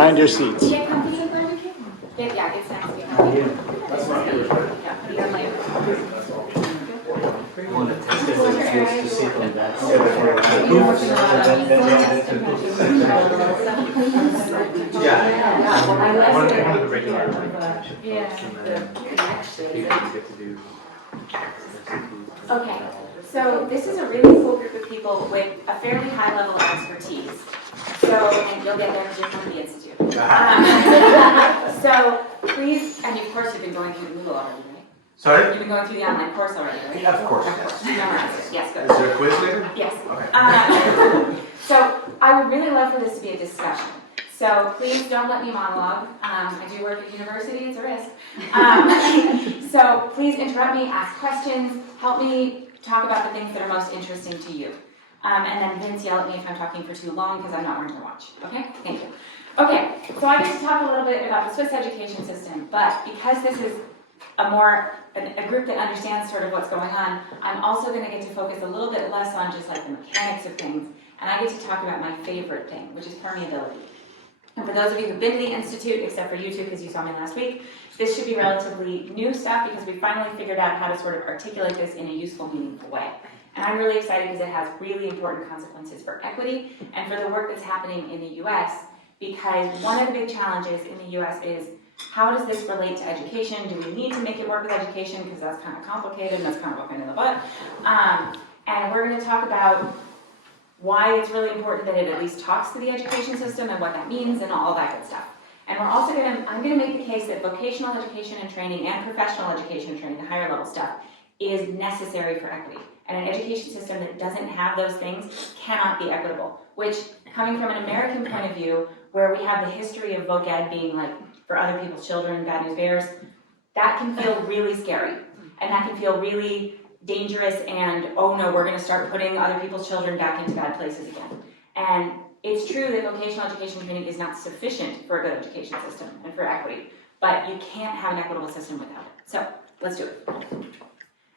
Find your seats. Get comfy. Yeah, get snacks. Get comfy. That's my favorite part. Yeah, put it on later. I want to test it to see if I'm that. Yeah. I want to have the regular apprenticeship. Okay, so this is a really cool group of people with a fairly high level of expertise. So, and you'll get there from the Institute. So please, and of course you've been going through the Moodle already, right? Sorry? You've been going through the online course already, right? Yeah, of course. Of course, you memorized it. Yes, good. Is there a quiz later? Yes. Okay. So I would really love for this to be a discussion. So please don't let me monologue. I do work at university, it's a risk. So please interrupt me, ask questions, help me talk about the things that are most interesting to you. And then Vince, yell at me if I'm talking for too long because I'm not wearing my watch. Okay? Thank you. Okay, so I get to talk a little bit about the Swiss education system, but because this is a group that understands sort of what's going on, I'm also going to get to focus a little bit less on just like the mechanics of things, and I get to talk about my favorite thing, which is permeability. And for those of you who've been to the Institute, except for you two because you saw me last week, this should be relatively new stuff because we finally figured out how to sort of articulate this in a useful, meaningful way. And I'm really excited because it has really important consequences for equity and for the work that's happening in the US, because one of the big challenges in the US is how does this relate to education? Do we need to make it work with education? Because that's kind of complicated and that's kind of what kind of the butt. And we're going to talk about why it's really important that it at least talks to the education system and what that means and all that good stuff. And we're also I'm going to make the case that vocational education and training and professional education and training, the higher level stuff, is necessary for equity. And an education system that doesn't have those things cannot be equitable, which, coming from an American point of view, where we have the history of voc ed being like, for other people's children, bad news bears, that can feel really scary. And that can feel really dangerous and, oh no, we're going to start putting other people's children back into bad places again. And it's true that vocational education training is not sufficient for a good education system and for equity, but you can't have an equitable system without it. So, let's do it.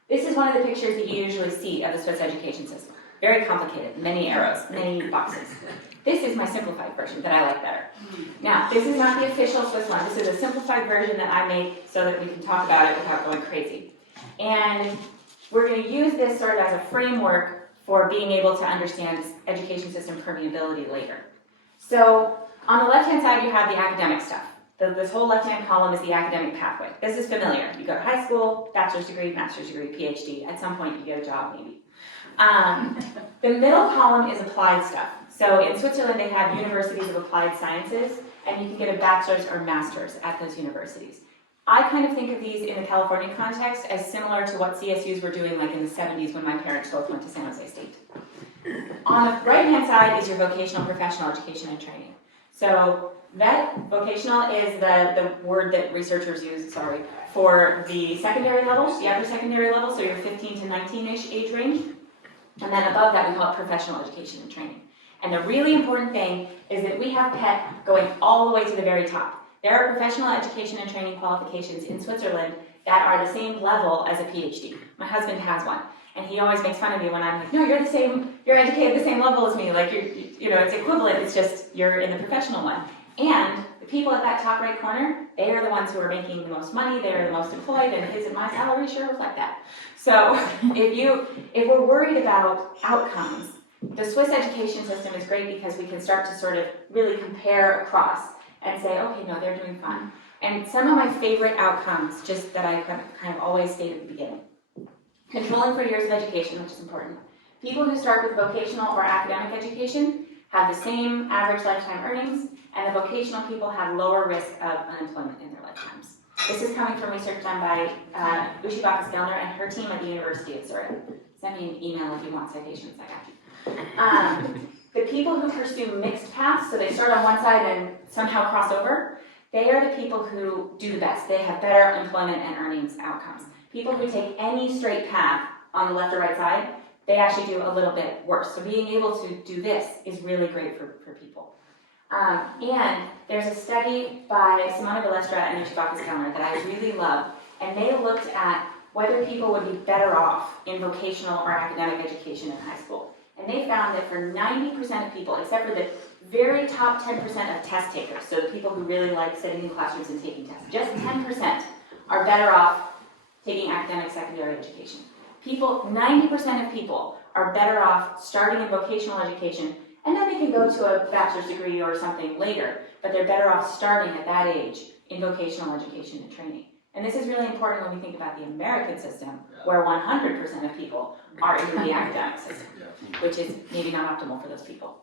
This is one of the pictures that you usually see of the Swiss education system. Very complicated, many arrows, many boxes. This is my simplified version that I like better. Now, this is not the official Swiss one. This is a simplified version that I made so that we can talk about it without going crazy. And we're going to use this sort of as a framework for being able to understand education system permeability later. So, on the left-hand side, you have the academic stuff. This whole left-hand column is the academic pathway. This is familiar. You go to high school, bachelor's degree, master's degree, PhD. At some point, you get a job, maybe. The middle column is applied stuff. So in Switzerland, they have universities of applied sciences, and you can get a bachelor's or master's at those universities. I kind of think of these in the California context as similar to what CSUs were doing like in the 70s when my parents both went to San Jose State. On the right-hand side is your vocational professional education and training. So VET, vocational, is the word that researchers use, for the secondary levels, the upper secondary level, so your 15 to 19-ish age range. And then above that, we call it professional education and training. And the really important thing is that we have PET going all the way to the very top. There are professional education and training qualifications in Switzerland that are the same level as a PhD. My husband has one, and he always makes fun of me when I'm like, no, you're educated at the same level as me. Like, it's equivalent, it's just you're in the professional one. And the people at that top right corner, they are the ones who are making the most money, they are the most employed, and his and my salary sure reflect that. So if we're worried about outcomes, the Swiss education system is great because we can start to sort of really compare across and say, okay, no, they're doing fine. And some of my favorite outcomes, just that I kind of always state at the beginning. Controlling for years of education, which is important. People who start with vocational or academic education have the same average lifetime earnings, and the vocational people have lower risk of unemployment in their lifetimes. This is coming from research done by Uschi Bacchus-Gellner and her team at the University of Zurich. Send me an email if you want citations, I got you. The people who pursue mixed paths, so they start on one side and somehow cross over, they are the people who do the best. They have better employment and earnings outcomes. People who take any straight path on the left or right side, they actually do a little bit worse. So being able to do this is really great for people. And there's a study by Simone Balestra and Uschi Bacchus-Gellner that I really love, and they looked at whether people would be better off in vocational or academic education in high school. And they found that for 90% of people, except for the very top 10% of test takers, so the people who really like sitting in classrooms and taking tests, just 10% are better off taking academic secondary education. 90% of people are better off starting in vocational education, and then they can go to a bachelor's degree or something later, but they're better off starting at that age in vocational education and training. And this is really important when we think about the American system, where 100% of people are in the academic system, which is maybe not optimal for those people.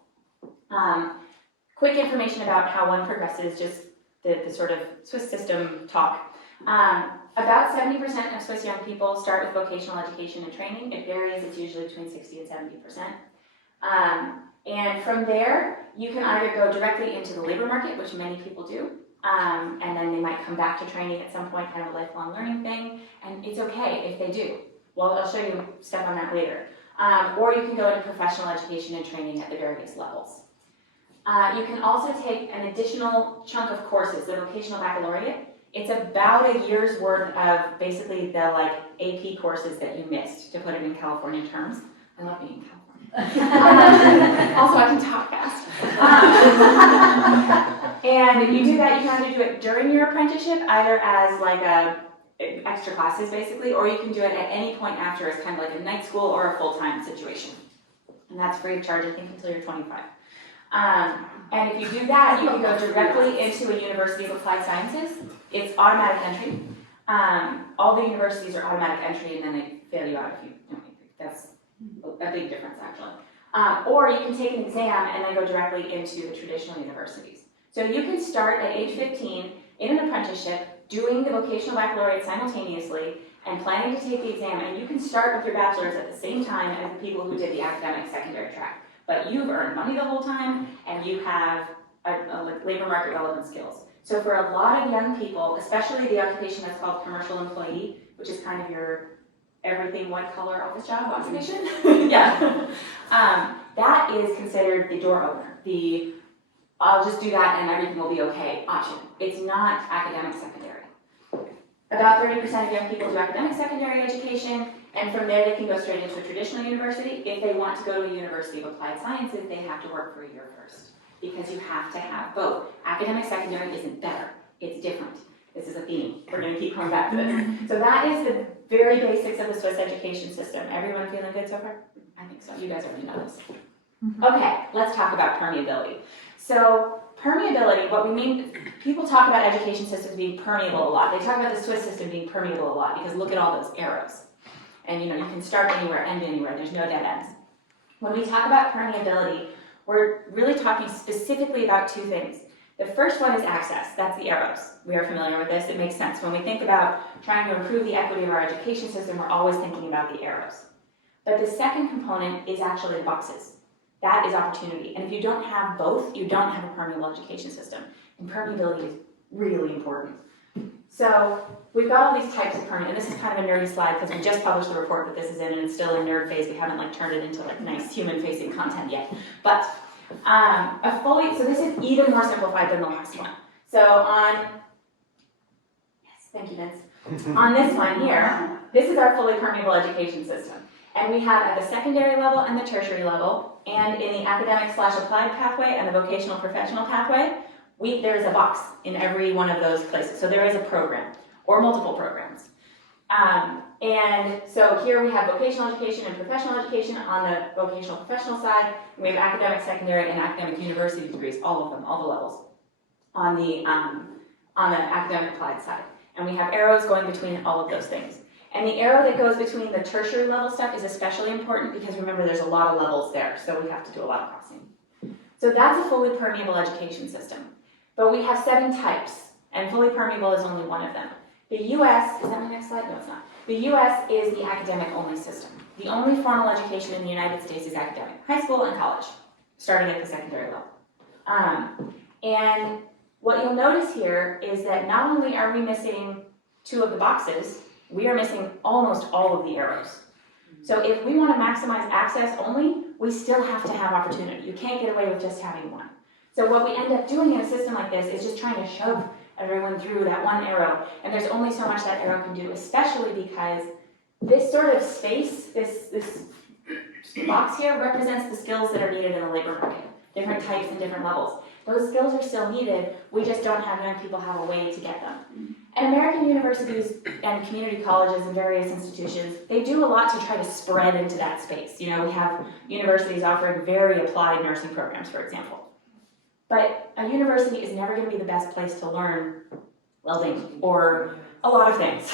Quick information about how one progresses, just the sort of Swiss system talk. About 70% of Swiss young people start with vocational education and training. It varies, it's usually between 60 and 70%. And from there, you can either go directly into the labor market, which many people do, and then they might come back to training at some point, kind of a lifelong learning thing, and it's okay if they do. Well, I'll show you stuff on that later. Or you can go into professional education and training at the various levels. You can also take an additional chunk of courses, the vocational baccalaureate. It's about a year's worth of basically the AP courses that you missed, to put it in California terms. I love being in California. Also, I can talk fast. And you do that, you can either do it during your apprenticeship, either as extra classes basically, or you can do it at any point after as kind of like a night school or a full-time situation. And that's free of charge, I think, until you're 25. And if you do that, you can go directly into a University of Applied Sciences. It's automatic entry. All the universities are automatic entry, and then they fail you out if you don't make it. That's a big difference, actually. Or you can take an exam and then go directly into the traditional universities. So you can start at age 15 in an apprenticeship, doing the vocational baccalaureate simultaneously, and planning to take the exam, and you can start with your bachelor's at the same time as the people who did the academic secondary track. But you've earned money the whole time, and you have labor market relevant skills. So for a lot of young people, especially the occupation that's called commercial employee, which is kind of your everything white-collar office job occupation, yeah, that is considered the door opener, the I'll just do that and everything will be okay option. It's not academic secondary. About 30% of young people do academic secondary education, and from there they can go straight into a traditional university. If they want to go to a University of Applied Sciences, they have to work for a year first, because you have to have both. Academic secondary isn't better, it's different. This is a theme. We're going to keep coming back to this. So that is the very basics of the Swiss education system. Everyone feeling good so far? I think so. You guys already know this. Okay, let's talk about permeability. So permeability, what we mean, people talk about education systems being permeable a lot. They talk about the Swiss system being permeable a lot because look at all those arrows. And you can start anywhere, end anywhere. There's no dead ends. When we talk about permeability, we're really talking specifically about two things. The first one is access. That's the arrows. We are familiar with this. It makes sense. When we think about trying to improve the equity of our education system, we're always thinking about the arrows. But the second component is actually the boxes. That is opportunity. And if you don't have both, you don't have a permeable education system. And permeability is really important. So we've got all these types of permeability. And this is kind of a nerdy slide because we just published the report that this is in, and it's still in nerd phase. We haven't turned it into nice human-facing content yet. But so this is even more simplified than the last one. So thank you, Vinz. On this one here, this is our fully permeable education system. And we have at the secondary level and the tertiary level, and in the academic/applied pathway and the vocational professional pathway, there is a box in every one of those places. So there is a program, or multiple programs. And so here we have vocational education and professional education on the vocational professional side. And we have academic secondary and academic university degrees, all of them, all the levels, on the academic applied side. And we have arrows going between all of those things. And the arrow that goes between the tertiary level stuff is especially important because remember there's a lot of levels there, so we have to do a lot of crossing. So that's a fully permeable education system. But we have 7 types, and fully permeable is only one of them. The US, is that my next slide? No, it's not. The US is the academic-only system. The only formal education in the United States is academic, high school and college, starting at the secondary level. And what you'll notice here is that not only are we missing 2 of the boxes, we are missing almost all of the arrows. So if we want to maximize access only, we still have to have opportunity. You can't get away with just having one. So what we end up doing in a system like this is just trying to shove everyone through that one arrow, and there's only so much that arrow can do, especially because this sort of space, this box here represents the skills that are needed in the labor market, different types and different levels. Those skills are still needed, we just don't have young people have a way to get them. And American universities and community colleges and various institutions, they do a lot to try to spread into that space. You know, we have universities offering very applied nursing programs, for example. But a university is never going to be the best place to learn welding or a lot of things.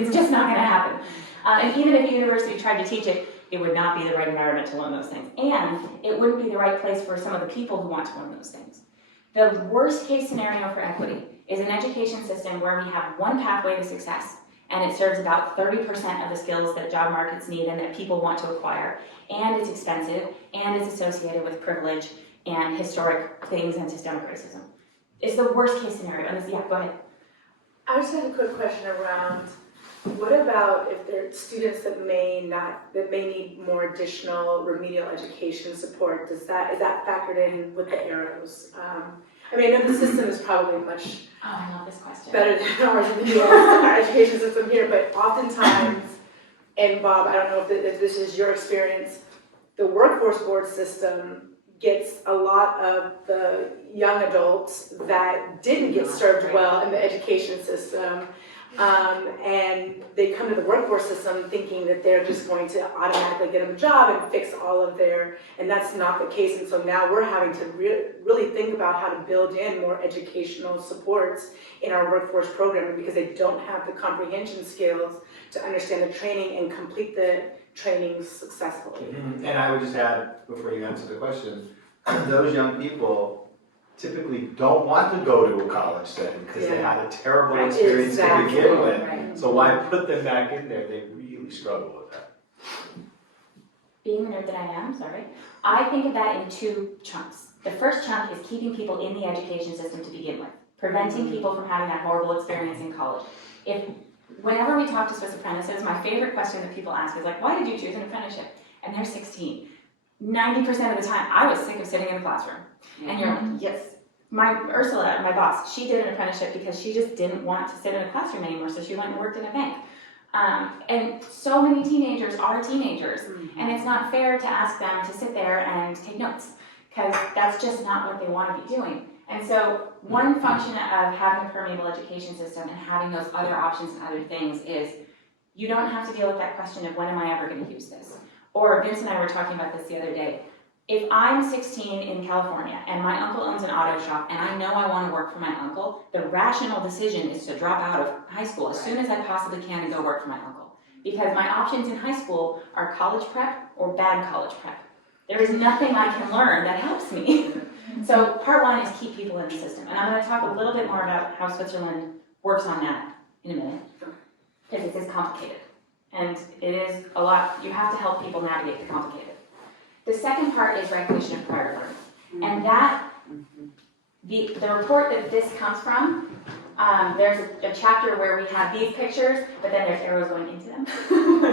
It's just not going to happen. And even if a university tried to teach it, it would not be the right environment to learn those things. And it wouldn't be the right place for some of the people who want to learn those things. The worst case scenario for equity is an education system where we have one pathway to success, and it serves about 30% of the skills that job markets need and that people want to acquire. And it's expensive, and it's associated with privilege and historic things and systemic racism. It's the worst case scenario. And it's, yeah, go ahead. I just had a quick question around, what about if there are students that may need more additional remedial education support? Is that factored in with the arrows? I mean, I know the system is probably much I love this question. better than our education system here, but oftentimes, and Bob, I don't know if this is your experience, the workforce board system gets a lot of the young adults that didn't get served well in the education system, and they come to the workforce system thinking that they're just going to automatically get them a job and fix all of and that's not the case. And so now we're having to really think about how to build in more educational supports in our workforce programming because they don't have the comprehension skills to understand the training and complete the training successfully. And I would just add, before you answer the question, those young people typically don't want to go to a college setting because they had a terrible experience to begin with. Right. So why put them back in there? They really struggle with that. Being the nerd that I am, sorry, I think of that in two chunks. The first chunk is keeping people in the education system to begin with, preventing people from having that horrible experience in college. Whenever we talk to Swiss apprentices, my favorite question that people ask is like, why did you choose an apprenticeship? And they're 16. 90% of the time, I was sick of sitting in a classroom. And you're like, yes. Ursula, my boss, she did an apprenticeship because she just didn't want to sit in a classroom anymore, so she went and worked in a bank. And so many teenagers are teenagers, and it's not fair to ask them to sit there and take notes, because that's just not what they want to be doing. And so one function of having a permeable education system and having those other options and other things is you don't have to deal with that question of when am I ever going to use this? Or Vince and I were talking about this the other day. If I'm 16 in California and my uncle owns an auto shop and I know I want to work for my uncle, the rational decision is to drop out of high school as soon as I possibly can and go work for my uncle. Because my options in high school are college prep or bad college prep. There is nothing I can learn that helps me. So part one is keep people in the system. And I'm going to talk a little bit more about how Switzerland works on that in a minute. Because it is complicated. And it is a lot, you have to help people navigate the complicated. The second part is recognition of prior learning. And that, the report that this comes from, there's a chapter where we have these pictures, but then there's arrows going into them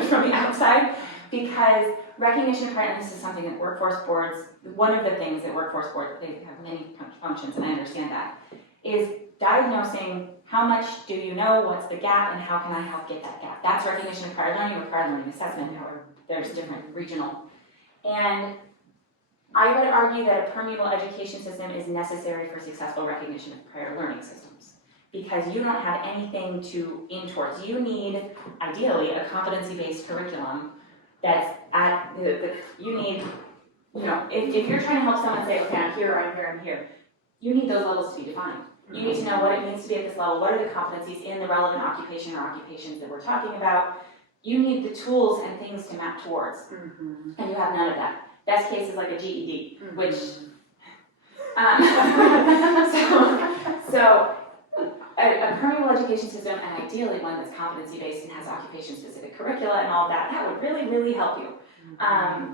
from the outside, because recognition of prior, and this is something that workforce boards, one of the things that workforce boards, they have many functions, and I understand that, is diagnosing how much do you know, what's the gap, and how can I help get that gap. That's recognition of prior learning or prior learning assessment, however, there's different regional. And I would argue that a permeable education system is necessary for successful recognition of prior learning systems, because you don't have anything to aim towards. You need, ideally, a competency-based curriculum that's at you need, if you're trying to help someone say, okay, I'm here, I'm here, I'm here, you need those levels to be defined. You need to know what it means to be at this level, what are the competencies in the relevant occupation or occupations that we're talking about. You need the tools and things to map towards, and you have none of that. Best case is like a GED, which, so a permeable education system, and ideally one that's competency-based and has occupation-specific curricula and all of that, that would really, really help you,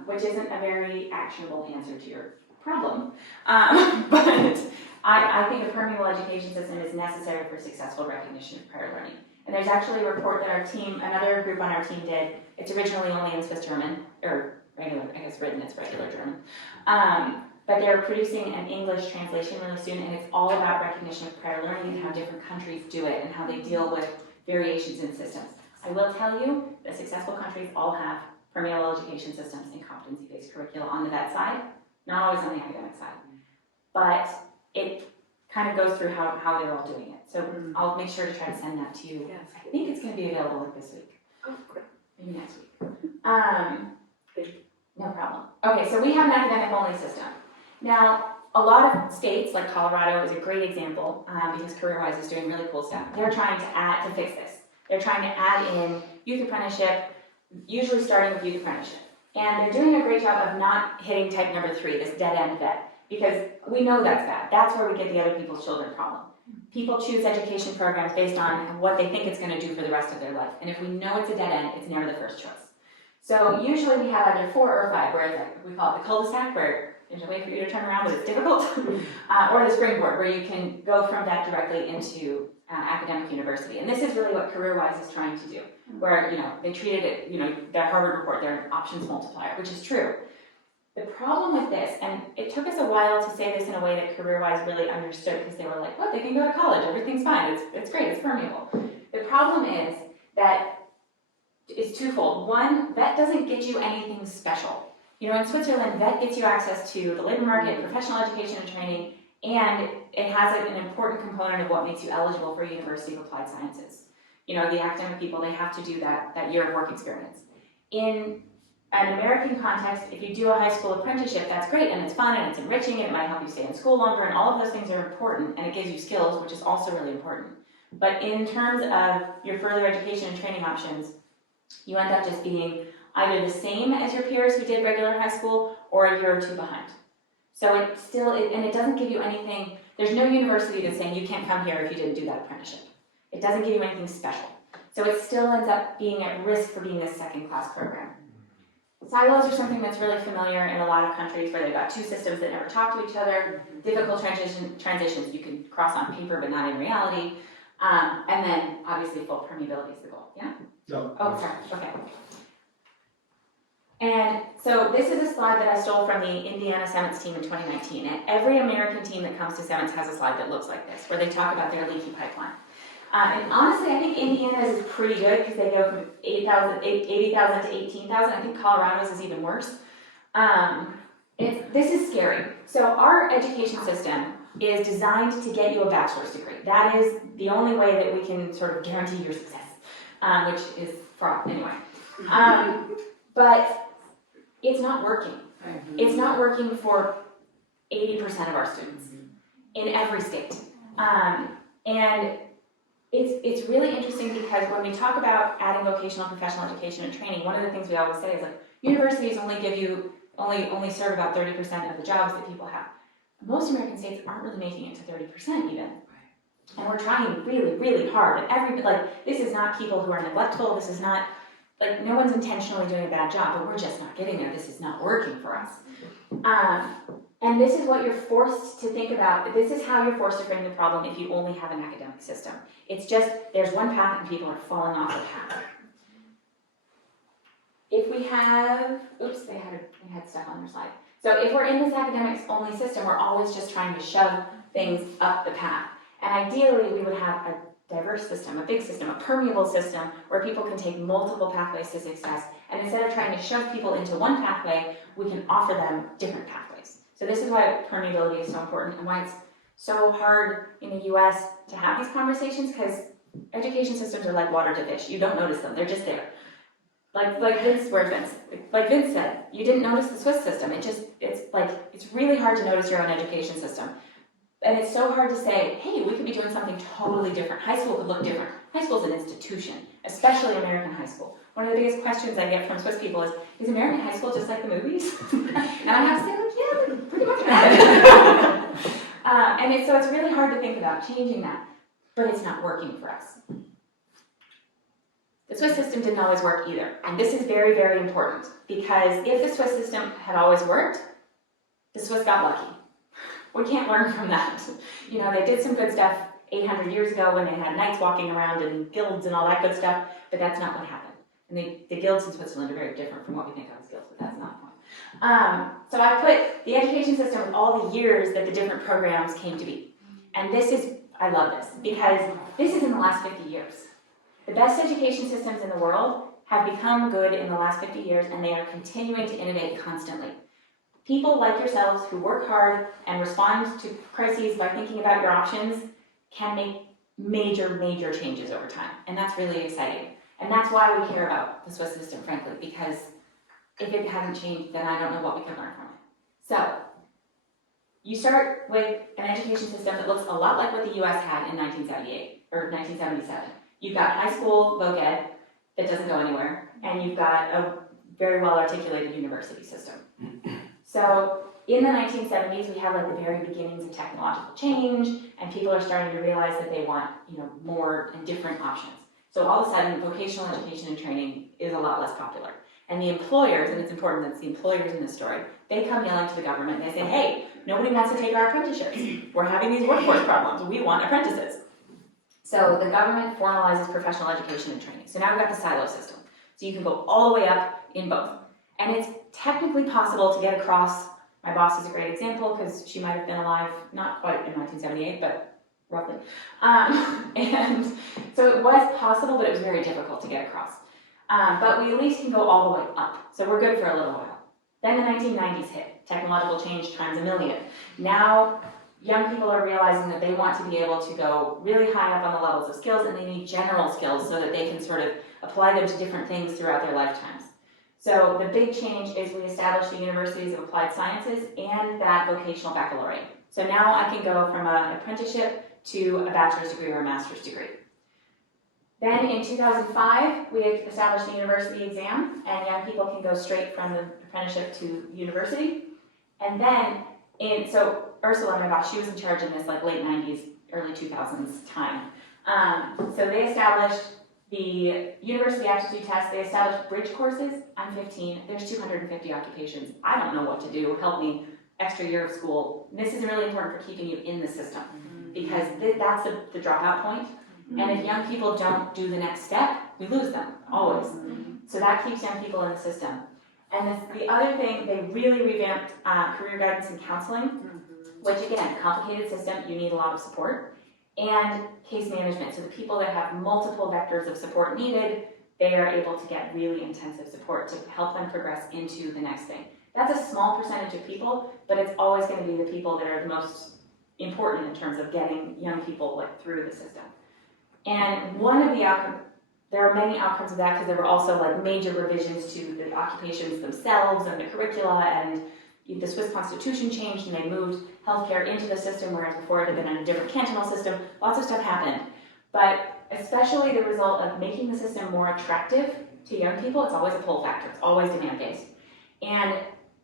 which isn't a very actionable answer to your problem. But I think a permeable education system is necessary for successful recognition of prior learning. And there's actually a report that our team, another group on our team did. It's originally only in Swiss German, or regular, I guess written, it's regular German. But they're producing an English translation really soon, and it's all about recognition of prior learning and how different countries do it and how they deal with variations in systems. I will tell you that successful countries all have permeable education systems and competency-based curricula on the vet side, not always on the academic side. But it kind of goes through how they're all doing it. So I'll make sure to try to send that to you. Yes. I think it's going to be available like this week, Oh, great. maybe next week. No problem. Okay, so we have an academic-only system. Now, a lot of states, like Colorado is a great example, because CareerWise is doing really cool stuff. They're trying to fix this. They're trying to add in youth apprenticeship, usually starting with youth apprenticeship. And they're doing a great job of not hitting type number 3, this dead-end vet, because we know that's bad. That's where we get the other people's children problem. People choose education programs based on what they think it's going to do for the rest of their life. And if we know it's a dead end, it's never the first choice. So usually we have either 4 or 5, where like, we call it the cul-de-sac, where there's a way for you to turn around, but it's difficult, or the springboard, where you can go from that directly into academic university. And this is really what CareerWise is trying to do, where, they treated it, their Harvard report, their options multiplier, which is true. The problem with this, and it took us a while to say this in a way that CareerWise really understood, because they were like, what, they can go to college, everything's fine, it's great, it's permeable. The problem is that it's twofold. One, vet doesn't get you anything special. In Switzerland, vet gets you access to the labor market, professional education and training, and it has an important component of what makes you eligible for University of Applied Sciences. The academic people, they have to do that year of work experience. In an American context, if you do a high school apprenticeship, that's great, and it's fun, and it's enriching, and it might help you stay in school longer, and all of those things are important, and it gives you skills, which is also really important. But in terms of your further education and training options, you end up just being either the same as your peers who did regular high school, or a year or 2 behind. So it doesn't give you anything. There's no university that's saying you can't come here if you didn't do that apprenticeship. It doesn't give you anything special. So it still ends up being at risk for being a second-class program. Silos are something that's really familiar in a lot of countries where they've got 2 systems that never talk to each other, difficult transitions you can cross on paper but not in reality, and then obviously full permeability is the goal, yeah? No. Oh, sorry, okay. And so this is a slide that I stole from the Indiana CEMETS team in 2019, and every American team that comes to CEMETS has a slide that looks like this, where they talk about their leaky pipeline. And honestly, I think Indiana's is pretty good because they go from 80,000 to 18,000. I think Colorado's is even worse. This is scary. So our education system is designed to get you a bachelor's degree. That is the only way that we can sort of guarantee your success, which is fraud anyway. But it's not working. It's not working for 80% of our students in every state. And it's really interesting because when we talk about adding vocational professional education and training, one of the things we always say is like, universities only serve about 30% of the jobs that people have. Most American states aren't really making it to 30% even. And we're trying really, really hard. And this is not people who are neglectful, this is not, no one's intentionally doing a bad job, but we're just not getting there. This is not working for us. And this is what you're forced to think about. This is how you're forced to frame the problem if you only have an academic system. It's just, there's one path and people are falling off the path. If we have, oops, they had stuff on their slide. So if we're in this academics only system, we're always just trying to shove things up the path. And ideally, we would have a diverse system, a big system, a permeable system where people can take multiple pathways to success. And instead of trying to shove people into one pathway, we can offer them different pathways. So this is why permeability is so important and why it's so hard in the US to have these conversations, because education systems are like water to fish. You don't notice them, they're just there. Like Vinz said, you didn't notice the Swiss system. It's really hard to notice your own education system. And it's so hard to say, hey, we could be doing something totally different. High school could look different. High school is an institution, especially American high school. One of the biggest questions I get from Swiss people is American high school just like the movies? And I have to say, yeah, pretty much. So it's really hard to think about changing that, but it's not working for us. The Swiss system didn't always work either, and this is very, very important, because if the Swiss system had always worked, the Swiss got lucky. We can't learn from that. They did some good stuff 800 years ago when they had knights walking around and guilds and all that good stuff, but that's not what happened. And the guilds in Switzerland are very different from what we think of as guilds, but that's not the point. So I put the education system with all the years that the different programs came to be. And I love this, because this is in the last 50 years. The best education systems in the world have become good in the last 50 years, and they are continuing to innovate constantly. People like yourselves who work hard and respond to crises by thinking about your options can make major, major changes over time, and that's really exciting. And that's why we care about the Swiss system, frankly, because if it hasn't changed, then I don't know what we can learn from it. So, you start with an education system that looks a lot like what the US had in 1978, or 1977. You've got high school voc ed that doesn't go anywhere, and you've got a very well-articulated university system. So, in the 1970s, we have like the very beginnings of technological change, and people are starting to realize that they want, more and different options. So all of a sudden, vocational education and training is a lot less popular. And the employers, and it's important that it's the employers in this story, they come yelling to the government and they say, hey, nobody wants to take our apprenticeships. We're having these workforce problems. We want apprentices. So the government formalizes professional education and training. So now we've got the silo system. So you can go all the way up in both. And it's technically possible to get across. My boss is a great example because she might have been alive, not quite in 1978, but roughly. And so it was possible, but it was very difficult to get across. But we at least can go all the way up. So we're good for a little while. Then the 1990s hit. Technological change times a million. Now, young people are realizing that they want to be able to go really high up on the levels of skills, and they need general skills so that they can sort of apply them to different things throughout their lifetimes. So the big change is we established the Universities of Applied Sciences and that vocational baccalaureate. So now I can go from an apprenticeship to a bachelor's degree or a master's degree. Then in 2005, we established the university exam, and young people can go straight from the apprenticeship to university. And then, so Ursula, my boss, she was in charge in this like late 90s, early 2000s time. So they established the university aptitude test, they established bridge courses. I'm 15, there's 250 occupations. I don't know what to do, help me, extra year of school. This is really important for keeping you in the system, because that's the dropout point. And if young people don't do the next step, we lose them, always. So that keeps young people in the system. And the other thing, they really revamped career guidance and counseling, which again, complicated system, you need a lot of support. And case management, so the people that have multiple vectors of support needed, they are able to get really intensive support to help them progress into the next thing. That's a small percentage of people, but it's always going to be the people that are the most important in terms of getting young people like through the system. And one of the outcomes, there are many outcomes of that because there were also like major revisions to the occupations themselves and the curricula, and the Swiss constitution changed and they moved healthcare into the system, whereas before it had been in a different cantonal system. Lots of stuff happened. But especially the result of making the system more attractive to young people, it's always a pull factor, it's always demand-based. And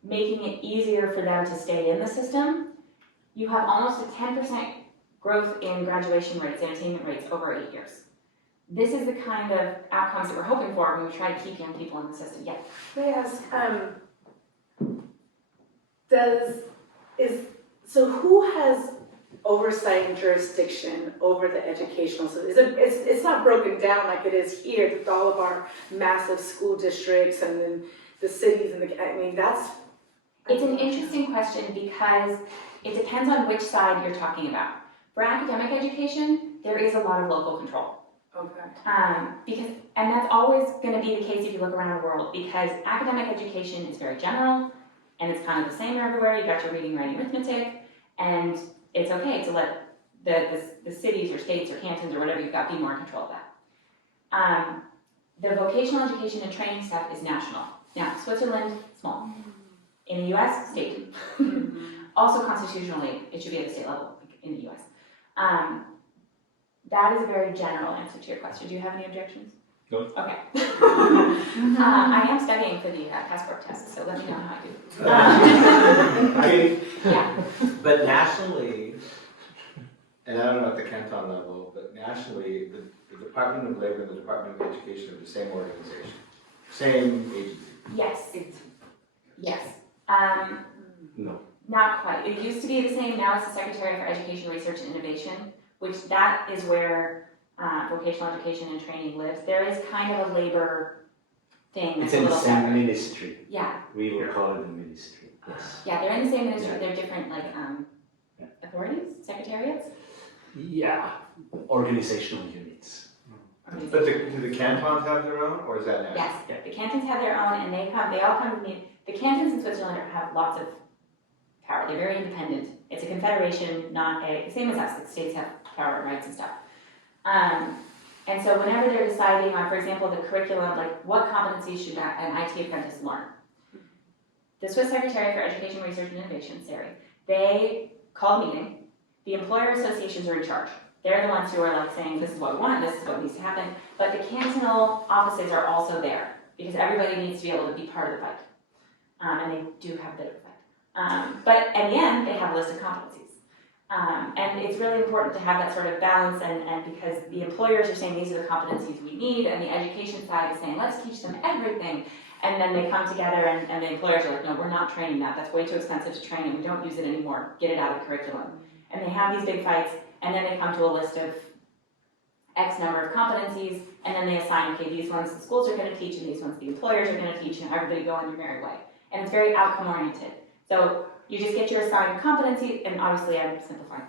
making it easier for them to stay in the system, you have almost a 10% growth in graduation rates and attainment rates over 8 years. This is the kind of outcomes that we're hoping for when we try to keep young people in the system. Yeah. May I ask, so who has oversight and jurisdiction over the educational system? It's not broken down like it is here with all of our massive school districts and then the cities and that's... It's an interesting question because it depends on which side you're talking about. For academic education, there is a lot of local control. Okay. And that's always going to be the case if you look around the world, because academic education is very general and it's kind of the same everywhere. You've got your reading, writing, arithmetic, and it's okay to let the cities or states or cantons or whatever you've got be more in control of that. The vocational education and training stuff is national. Now, Switzerland, small. In the US, state. Also constitutionally, it should be at the state level in the US. That is a very general answer to your question. Do you have any objections? No. Okay. I am studying for the passport test, so let me know how I do. Yeah. But nationally, and I don't know at the canton level, but nationally, the Department of Labor and the Department of Education are the same organization, same agency. Yes. Yes. No. Not quite. It used to be the same. Now it's the Secretary for Education, Research, and Innovation, which that is where vocational education and training lives. There is kind of a labor thing. It's that's a in the little same separate. ministry. Yeah. We will call it the ministry. Yes. Yeah, they're in the same ministry. Yeah. They're different, like, authorities, secretariats. Yeah. Organizational units. But do the cantons have their own, or is that national? Yes, the cantons have their own, and they all come to me. The cantons in Switzerland have lots of power. They're very independent. It's a confederation, not same as us. The states have power and rights and stuff. And so whenever they're deciding on, for example, the curriculum, like what competencies should an IT apprentice learn, the Swiss Secretary for Education, Research, and Innovation, SERI, they call a meeting. The employer associations are in charge. They're the ones who are like saying, this is what we want, this is what needs to happen. But the cantonal offices are also there because everybody needs to be able to be part of the fight. And they do have a bit of a fight. But in the end, they have a list of competencies. And it's really important to have that sort of balance and because the employers are saying these are the competencies we need and the education side is saying, let's teach them everything. And then they come together and the employers are like, no, we're not training that. That's way too expensive to train and we don't use it anymore. Get it out of the curriculum. And they have these big fights and then they come to a list of X number of competencies and then they assign, okay, these ones the schools are going to teach and these ones the employers are going to teach and everybody go on your merry way. And it's very outcome oriented. So you just get your assigned competencies, and obviously I'm simplifying.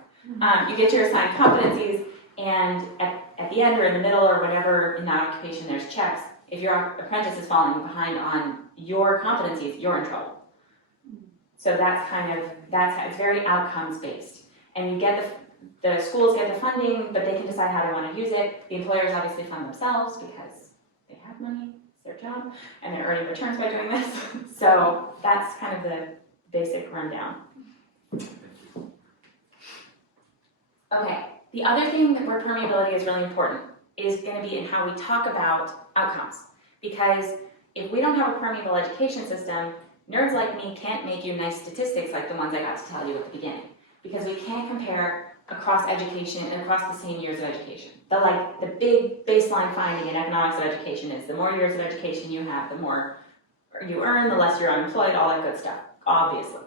You get your assigned competencies, and at the end or in the middle or whenever in that occupation there's checks, if your apprentice is falling behind on your competencies, you're in trouble. So it's very outcomes based. And you get the schools get the funding, but they can decide how they want to use it. The employers obviously fund themselves because they have money, it's their job, and they're earning returns by doing this. So that's kind of the basic rundown. Okay, the other thing where permeability is really important is going to be in how we talk about outcomes. Because if we don't have a permeable education system, nerds like me can't make you nice statistics like the ones I got to tell you at the beginning. Because we can't compare across education and across the same years of education. The big baseline finding in economics of education is the more years of education you have, the more you earn, the less you're unemployed, all that good stuff. Obviously,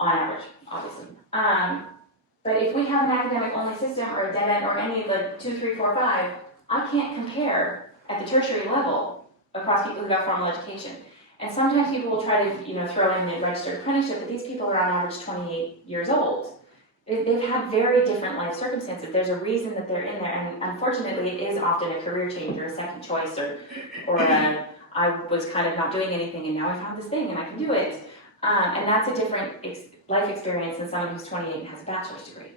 on average, obviously. But if we have an academic-only system or a dead end or any like 2, 3, 4, 5, I can't compare at the tertiary level across people who got formal education. And sometimes people will try to, throw in the registered apprenticeship, but these people are on average 28 years old. They've had very different life circumstances. There's a reason that they're in there, and unfortunately, it is often a career change or a second choice, or I was kind of not doing anything, and now I found this thing, and I can do it. And that's a different life experience than someone who's 28 and has a bachelor's degree.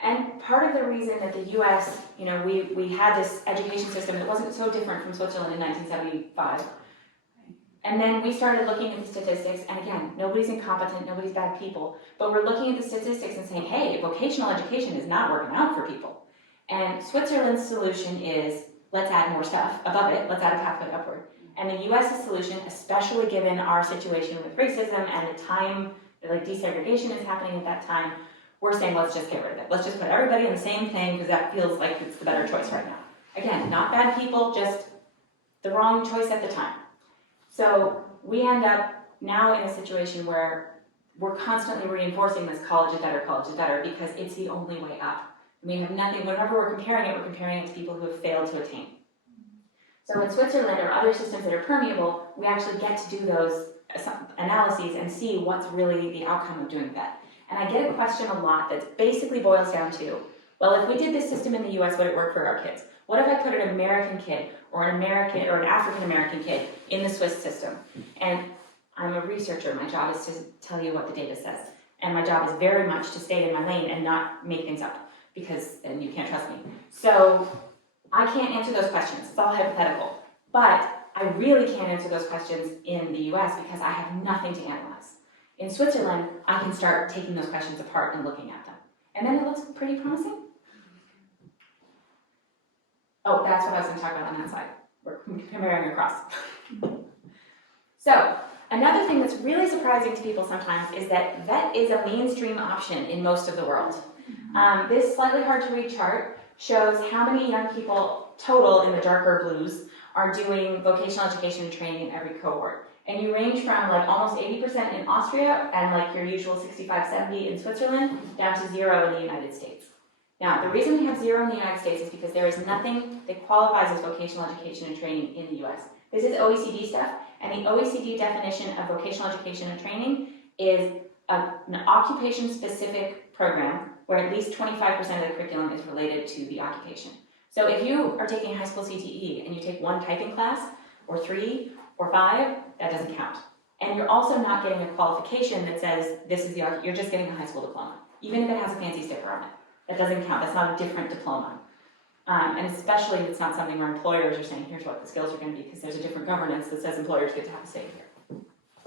And part of the reason that the US, we had this education system that wasn't so different from Switzerland in 1975. And then we started looking at the statistics, and again, nobody's incompetent, nobody's bad people, but we're looking at the statistics and saying, hey, vocational education is not working out for people. And Switzerland's solution is, let's add more stuff above it, let's add a pathway upward. And the US's solution, especially given our situation with racism and the time that desegregation is happening at that time, we're saying let's just get rid of it. Let's just put everybody in the same thing because that feels like it's the better choice right now. Again, not bad people, just the wrong choice at the time. So we end up now in a situation where we're constantly reinforcing this college is better because it's the only way up. We have nothing, whenever we're comparing it to people who have failed to attain. So in Switzerland or other systems that are permeable, we actually get to do those analyses and see what's really the outcome of doing that. And I get a question a lot that basically boils down to, well, if we did this system in the US, would it work for our kids? What if I put an American kid or an African American kid in the Swiss system? And I'm a researcher, my job is to tell you what the data says. And my job is very much to stay in my lane and not make things up then you can't trust me. So I can't answer those questions, it's all hypothetical. But I really can't answer those questions in the US because I have nothing to analyze. In Switzerland, I can start taking those questions apart and looking at them. And then it looks pretty promising. Oh, that's what I was going to talk about on that side. We're comparing across. So, another thing that's really surprising to people sometimes is that VET is a mainstream option in most of the world. This slightly hard to read chart shows how many young people total in the darker blues are doing vocational education and training in every cohort. And you range from almost 80% in Austria and your usual 65-70 in Switzerland down to 0 in the United States. Now, the reason we have 0 in the United States is because there is nothing that qualifies as vocational education and training in the US. This is OECD stuff, and the OECD definition of vocational education and training is an occupation-specific program where at least 25% of the curriculum is related to the occupation. So if you are taking high school CTE and you take one typing class, or 3, or 5, that doesn't count. And you're also not getting a qualification that says this is you're just getting a high school diploma, even if it has a fancy sticker on it. That doesn't count, that's not a different diploma. And especially if it's not something where employers are saying, here's what the skills are gonna be, because there's a different governance that says employers get to have a say here.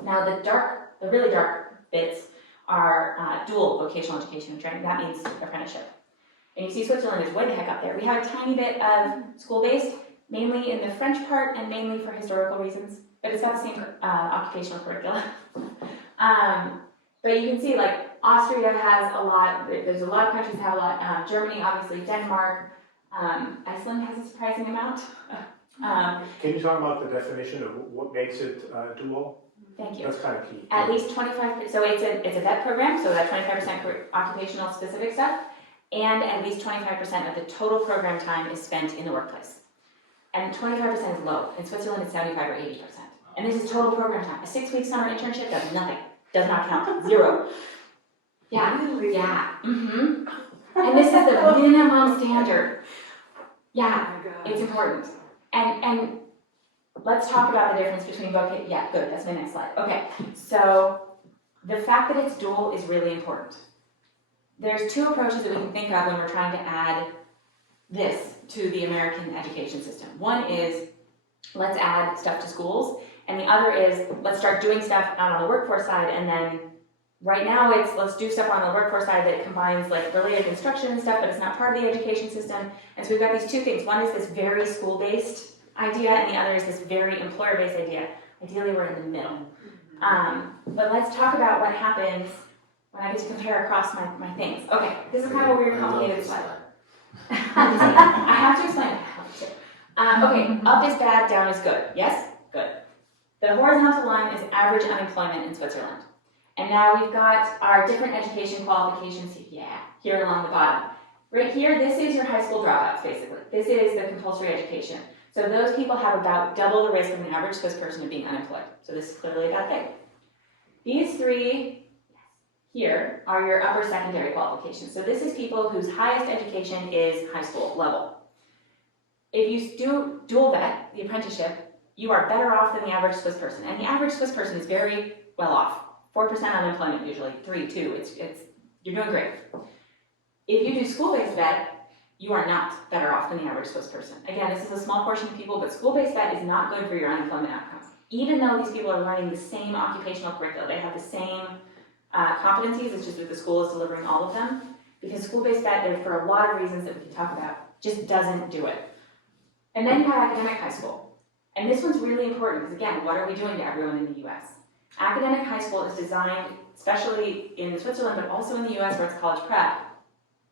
Now the really dark bits are dual vocational education and training. That means apprenticeship. And you see Switzerland is way the heck up there. We have a tiny bit of school-based, mainly in the French part and mainly for historical reasons, but it's got the same occupational curricula. But you can see like Austria has a lot, there's a lot of countries that have a lot, Germany, obviously, Denmark, Iceland has a surprising amount. Can you talk about the definition of what makes it dual? Thank you. That's kind of key. At least 25%, so it's a VET program, so that 25% for occupational specific stuff, and at least 25% of the total program time is spent in the workplace. And 25% is low. In Switzerland, it's 75 or 80%. And this is total program time. A 6-week summer internship does nothing, does not count, 0. Yeah, Really? yeah, mm-hmm. And this is the minimum standard. Yeah, Oh my God. it's important. And let's talk about the difference between yeah, good, that's my next slide. Okay, so the fact that it's dual is really important. There's 2 approaches that we can think of when we're trying to add this to the American education system. One is, let's add stuff to schools, and the other is, let's start doing stuff out on the workforce side, and then right now it's, let's do stuff on the workforce side that combines like related instruction and stuff, but it's not part of the education system. And so we've got these 2 things. One is this very school-based idea, and the other is this very employer-based idea. Ideally, we're in the middle. But let's talk about what happens when I get to compare across my things. Okay, this is kind of a weird, complicated slide. I have to explain it. Okay, up is bad, down is good. Yes? Good. The horizontal line is average unemployment in Switzerland. And now we've got our different education qualifications, here along the bottom. Right here, this is your high school dropouts, basically. This is the compulsory education. So those people have about double the risk of an average Swiss person of being unemployed. So this is clearly a bad thing. These 3 here are your upper secondary qualifications. So this is people whose highest education is high school level. If you do dual vet, the apprenticeship, you are better off than the average Swiss person. And the average Swiss person is very well off. 4% unemployment usually, 3, 2, you're doing great. If you do school-based vet, you are not better off than the average Swiss person. Again, this is a small portion of people, but school-based vet is not good for your unemployment outcomes. Even though these people are learning the same occupational curricula, they have the same competencies, it's just that the school is delivering all of them. Because school-based vet, for a lot of reasons that we can talk about, just doesn't do it. And then you have academic high school. And this one's really important, because again, what are we doing to everyone in the US? Academic high school is designed, especially in Switzerland, but also in the US where it's college prep,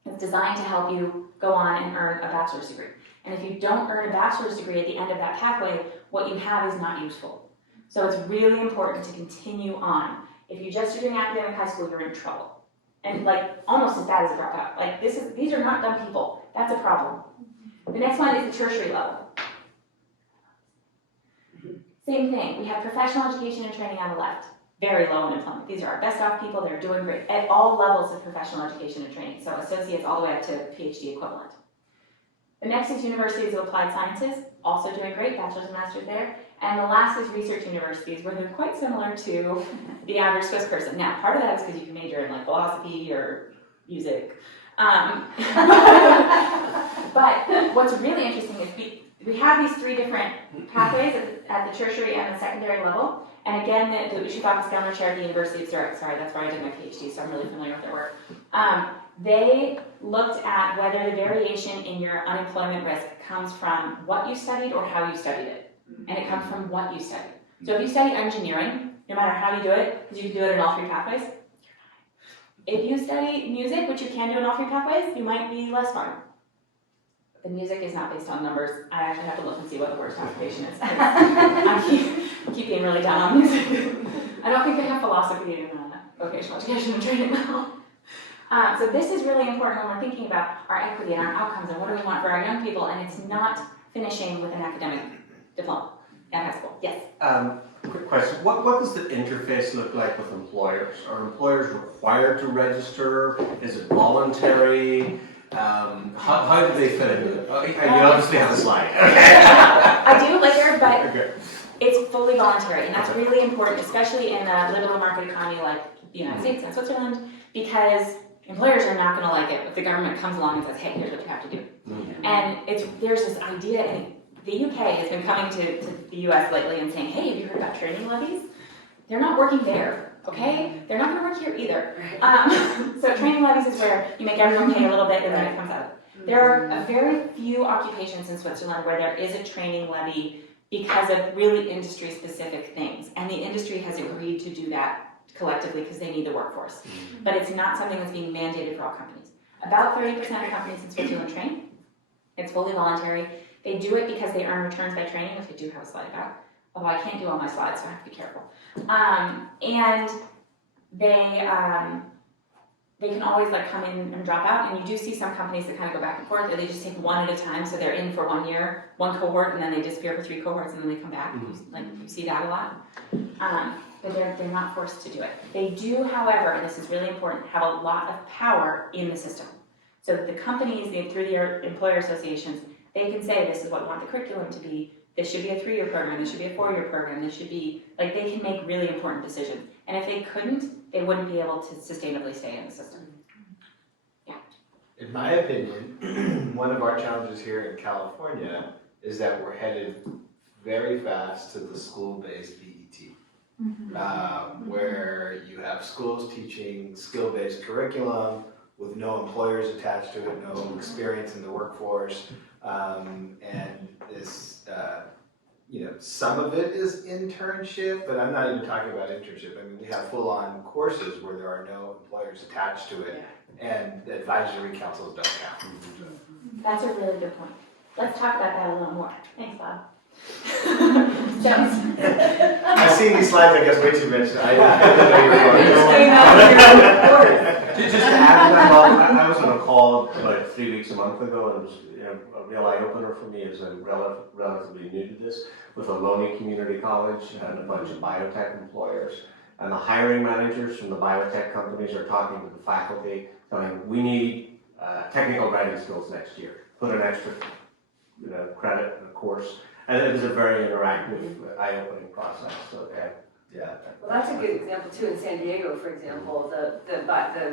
it's designed to help you go on and earn a bachelor's degree. And if you don't earn a bachelor's degree at the end of that pathway, what you have is not useful. So it's really important to continue on. If you just are doing academic high school, you're in trouble. And like almost as bad as a dropout. Like these are not dumb people. That's a problem. The next one is the tertiary level. Same thing, we have professional education and training on the left. Very low unemployment. These are our best off people, they're doing great at all levels of professional education and training. So associates all the way up to PhD equivalent. The next is universities of applied sciences, also doing great, bachelor's and master's there. And the last is research universities, where they're quite similar to the average Swiss person. Now, part of that is because you can major in like philosophy or music. But what's really interesting is we have these 3 different pathways at the tertiary and the secondary level. And again, the Ushibaka Scholar Chair at the University of Zurich, sorry, that's where I did my PhD, so I'm really familiar with their work. They looked at whether the variation in your unemployment risk comes from what you studied or how you studied it. And it comes from what you studied. So if you study engineering, no matter how you do it, because you can do it in all 3 pathways, if you study music, which you can do in all 3 pathways, you might be less fine. The music is not based on numbers. I actually have to look and see what the worst occupation is. I keep being really down on music. I don't think they have philosophy in vocational education and training now. So this is really important when we're thinking about our equity and our outcomes and what do we want for our young people, and it's not finishing with an academic diploma at high school. Yes? Quick question, what does the interface look like with employers? Are employers required to register? Is it voluntary? How do they fit into it? You obviously have a slide. I do later, but Okay. it's fully voluntary, and that's really important, especially in a liberal market economy like the United States and Switzerland, because employers are not going to like it if the government comes along and says, hey, here's what you have to do. Mm-hmm. And there's this idea, and the UK has been coming to the US lately and saying, hey, have you heard about training levies? They're not working there, okay? They're not going to work here either. So training levies is where you make everyone pay a little bit and then it comes out. There are a very few occupations in Switzerland where there is a training levy because of really industry-specific things, and the industry has agreed to do that collectively because they need the workforce. But it's not something that's being mandated for all companies. About 30% of companies in Switzerland train. It's fully voluntary. They do it because they earn returns by training, which I do have a slide about, although I can't do all my slides, so I have to be careful. And they can always like come in and drop out, and you do see some companies that kind of go back and forth, or they just take one at a time, so they're in for 1 year, one cohort, and then they disappear for 3 cohorts, and then they come back. You see that a lot. But they're not forced to do it. They do, however, and this is really important, have a lot of power in the system. So that the companies, through the employer associations, they can say this is what we want the curriculum to be, this should be a 3-year program, this should be a 4-year program, this should be, like they can make really important decisions. And if they couldn't, they wouldn't be able to sustainably stay in the system. Yeah. In my opinion, one of our challenges here in California is that we're headed very fast to the school-based BET. Where you have schools teaching skill-based curriculum with no employers attached to it, no experience in the workforce, and this, some of it is internship, but I'm not even talking about internship. I mean, we have full-on courses where there are no employers attached to it, and the advisory councils don't count. That's a really good point. Let's talk about that a little more. Thanks, Bob. I've seen these slides, I guess, way too much. I didn't know you were going. Just to add to that, Bob, I was on a call about 3 weeks, a month ago, and it was a real eye-opener for me as I'm relatively new to this, with a Loney Community College and a bunch of biotech employers. And the hiring managers from the biotech companies are talking to the faculty, saying, we need technical writing skills next year. Put an extra credit in a course. And it was a very interactive, eye-opening process. So yeah. Well, that's a good example too. In San Diego, for example, the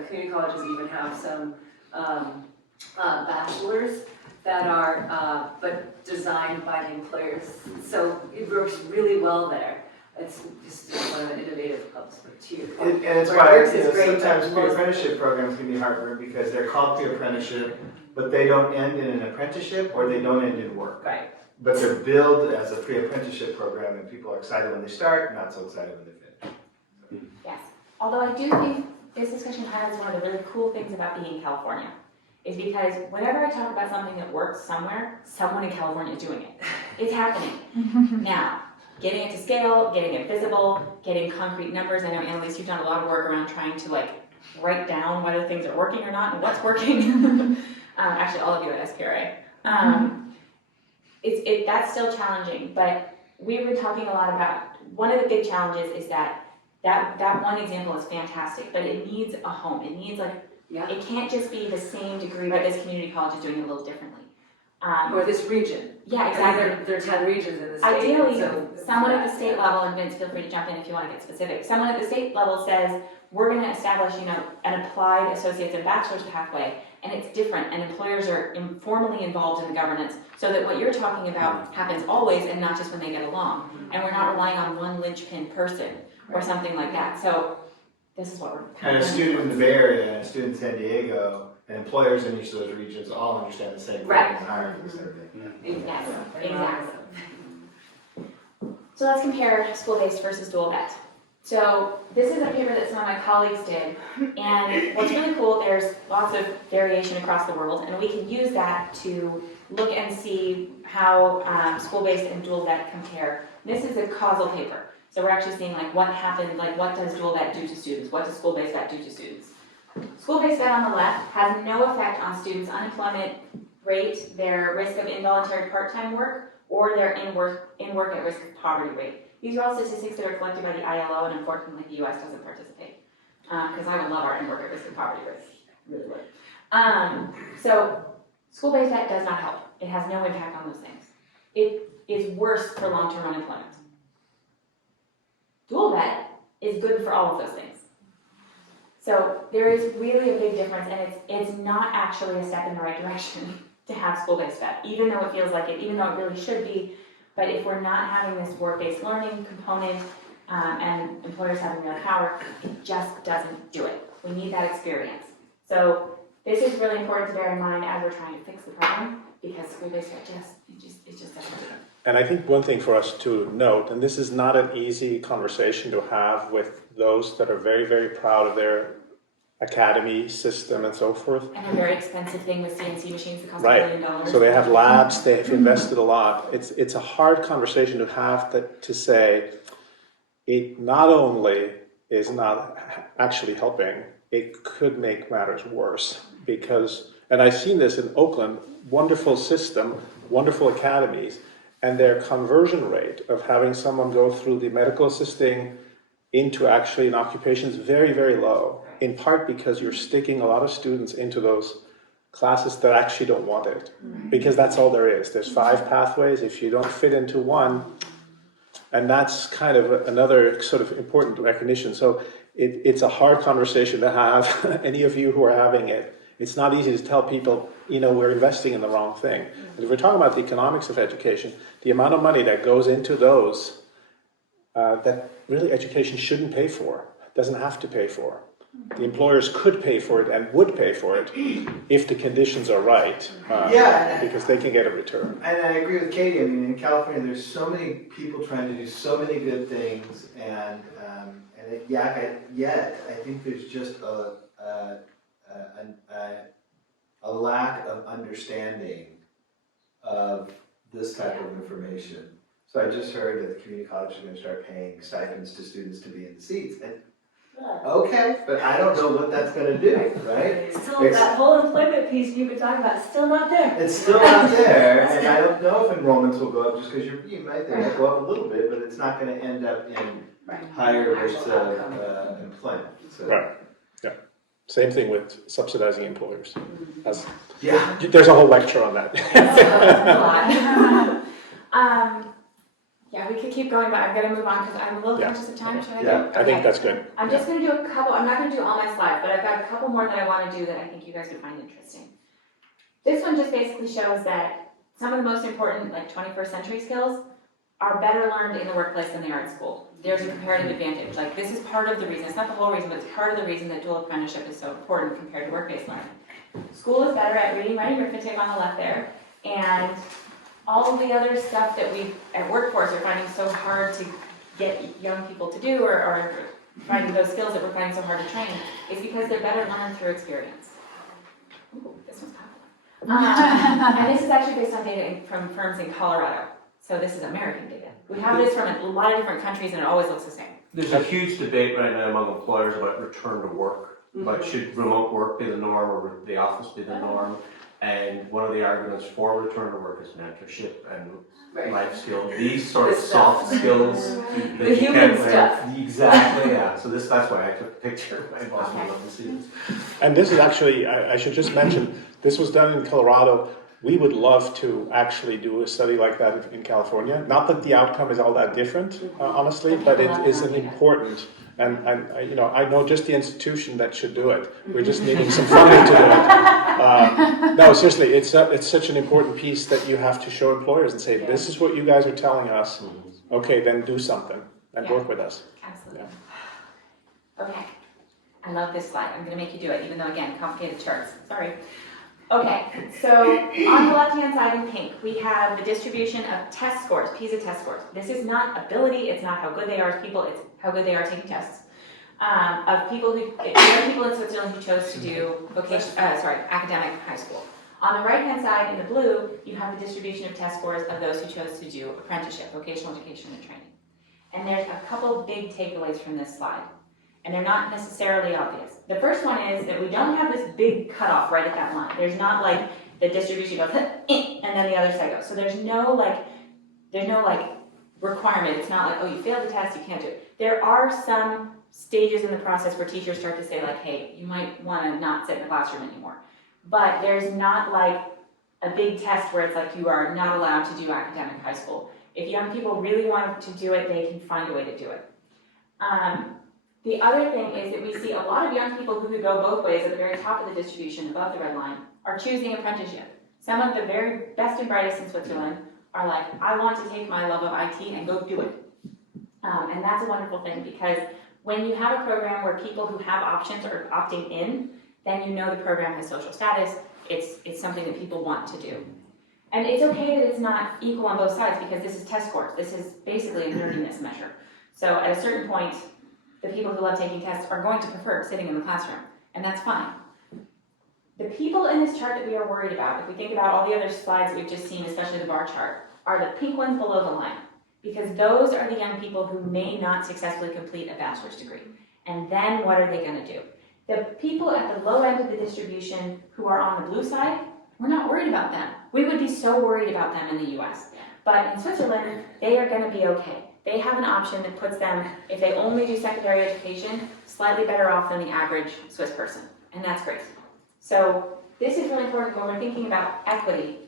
community colleges even have some bachelors that are but designed by the employers. So it works really well there. It's just one of the innovative clubs for 2 years. And it's why sometimes pre-apprenticeship programs can be harder because they're called pre-apprenticeship, but they don't end in an apprenticeship or they don't end in work. Right. But they're billed as a pre-apprenticeship program, and people are excited when they start, not so excited when they finish. Yes. Although I do think this discussion highlights one of the really cool things about being in California, is because whenever I talk about something that works somewhere, someone in California is doing it. It's happening. Now, getting it to scale, getting it visible, getting concrete numbers. I know, Annalise, you've done a lot of work around trying to write down whether things are working or not and what's working. Actually, all of you at SPRA. That's still challenging, but we were talking a lot about, one of the big challenges is that one example is fantastic, but it needs a home. It needs it can't just be the same degree, but this community college is doing it a little differently. Or this region. Yeah, exactly. There are 10 regions in the state. Ideally, so someone at the state level, and Vince, feel free to jump in if you want to get specific. Someone at the state level says, we're going to establish, an applied associate's and bachelor's pathway, and it's different, and employers are informally involved in the governance, so that what you're talking about happens always and not just when they get along. And we're not relying on one linchpin person or something like that. So this is what we're And a student in the Bay Area and a student in San Diego, and employers in each of those regions all understand the same thing Right. and hire for the same thing. Yes, exactly. So let's compare school-based versus dual-vet. So this is a paper that some of my colleagues did, and what's really cool, there's lots of variation across the world, and we can use that to look and see how school-based and dual-vet compare. This is a causal paper, so we're actually seeing what happened, what does dual-vet do to students, what does school-based vet do to students. School-based vet on the left has no effect on students' unemployment rate, their risk of involuntary part-time work, or their in-work at risk of poverty rate. These are all statistics that are collected by the ILO, and unfortunately the US doesn't participate. Because I would love our end work at risk of poverty, but really would. So school-based debt does not help. It has no impact on those things. It is worse for long-term unemployment. Dual debt is good for all of those things. So there is really a big difference, and it's not actually a step in the right direction to have school-based debt, even though it feels like it, even though it really should be. But if we're not having this work-based learning component and employers having real power, it just doesn't do it. We need that experience. So this is really important to bear in mind as we're trying to fix the problem, because school-based debt it just doesn't do it. And I think one thing for us to note, and this is not an easy conversation to have with those that are very, very proud of their academy system and so forth. And a very expensive thing with CNC machines that cost $1 Right. million. So they have labs, they've invested a lot. It's a hard conversation to have to say it not only is not actually helping, it could make matters worse. Because, and I've seen this in Oakland, wonderful system, wonderful academies, and their conversion rate of having someone go through the medical assisting into actually an occupation is very, very low, in part because you're sticking a lot of students into those classes that actually don't want it, because that's all there is. There's 5 pathways. If you don't fit into one, and that's kind of another sort of important recognition. So it's a hard conversation to have. Any of you who are having it, it's not easy to tell people, we're investing in the wrong thing. But if we're talking about the economics of education, the amount of money that goes into those that really education shouldn't pay for, doesn't have to pay for. The employers could pay for it and would pay for it if the conditions are right, because they can get a return. And I agree with Katie. I mean, in California, there's so many people trying to do so many good things, and yet I think there's just a lack of understanding of this type of information. So I just heard that the community colleges are going to start paying stipends to students to be in the seats. And okay, but I don't know what that's going to do, right? Still, that whole employment piece you've been talking about is still not there. It's still not there, and I don't know if enrollments will go up just because you might they might go up a little bit, but it's not going to end up in higher rates of employment. So. Right, yeah. Same thing with subsidizing employers. Yeah. There's a whole lecture on that. Yeah, we could keep going, but I'm going to move on because I'm a little conscious of time. Should I Yeah, I think that's good. I'm just going to do a couple. I'm not going to do all my slides, but I've got a couple more that I want to do that I think you guys would find interesting. This one just basically shows that some of the most important, 21st century skills are better learned in the workplace than they are at school. There's a comparative advantage. This is part of the reason. It's not the whole reason, but it's part of the reason that dual apprenticeship is so important compared to work-based learning. School is better at reading, writing, arithmetic on the left there, and all of the other stuff that we at workforce are finding so hard to get young people to do, or finding those skills that we're finding so hard to train, is because they're better learned through experience. Ooh, this one's popular. And this is actually based on data from firms in Colorado. So this is American data. We have this from a lot of different countries, and it always looks the same. There's a huge debate right now among employers about return to work. But should remote work be the norm or the office be the norm? And one of the arguments for return to work is mentorship and life skills. These sort of soft skills. The human stuff. Exactly, yeah. So that's why I took a picture of my boss would love to see this. And this is actually, I should just mention, this was done in Colorado. We would love to actually do a study like that in California. Not that the outcome is all that different, honestly, but it is an important, and I know just the institution that should do it. We're just needing some funding to do it. No, seriously, it's such an important piece that you have to show employers and say, this is what you guys are telling us. Okay, then do something and work with us. Absolutely. Okay. I love this slide. I'm going to make you do it, even though, again, complicated charts. Sorry. Okay, so on the left-hand side in pink, we have the distribution of test scores, PISA test scores. This is not ability, it's not how good they are as people, it's how good they are taking tests. Of people who, there are people in Switzerland who chose to do academic high school. On the right-hand side in the blue, you have the distribution of test scores of those who chose to do apprenticeship, vocational education and training. And there's a couple big takeaways from this slide. And they're not necessarily obvious. The first one is that we don't have this big cutoff right at that line. There's not like the distribution goes and then the other side goes. So there's no requirement. It's not like, oh, you failed the test, you can't do it. There are some stages in the process where teachers start to say like, hey, you might want to not sit in the classroom anymore. But there's not like a big test where it's like you are not allowed to do academic high school. If young people really want to do it, they can find a way to do it. The other thing is that we see a lot of young people who could go both ways at the very top of the distribution, above the red line, are choosing apprenticeship. Some of the very best and brightest in Switzerland are like, I want to take my love of IT and go do it. And that's a wonderful thing, because when you have a program where people who have options are opting in, then you know the program has social status, it's something that people want to do. And it's okay that it's not equal on both sides, because this is test scores. This is basically a nerdiness measure. So at a certain point, the people who love taking tests are going to prefer sitting in the classroom, and that's fine. The people in this chart that we are worried about, if we think about all the other slides that we've just seen, especially the bar chart, are the pink ones below the line, because those are the young people who may not successfully complete a bachelor's degree. And then what are they going to do? The people at the low end of the distribution who are on the blue side, we're not worried about them. We would be so worried about them in the US. But in Switzerland, they are going to be okay. They have an option that puts them, if they only do secondary education, slightly better off than the average Swiss person. And that's great. So this is really important when we're thinking about equity.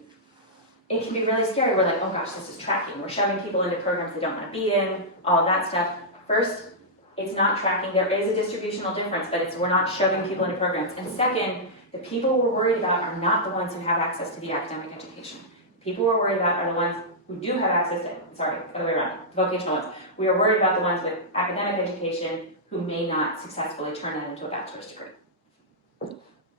It can be really scary. We're like, oh gosh, this is tracking. We're shoving people into programs they don't want to be in, all of that stuff. First, it's not tracking. There is a distributional difference, but we're not shoving people into programs. And second, the people we're worried about are not the ones who have access to the academic education. The people we're worried about are the ones who do have access to, other way around, vocational ones. We are worried about the ones with academic education who may not successfully turn that into a bachelor's degree.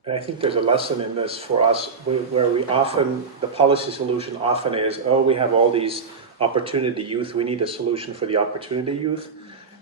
And I think there's a lesson in this for us where we often, the policy solution often is, oh, we have all these opportunity youth, we need a solution for the opportunity youth,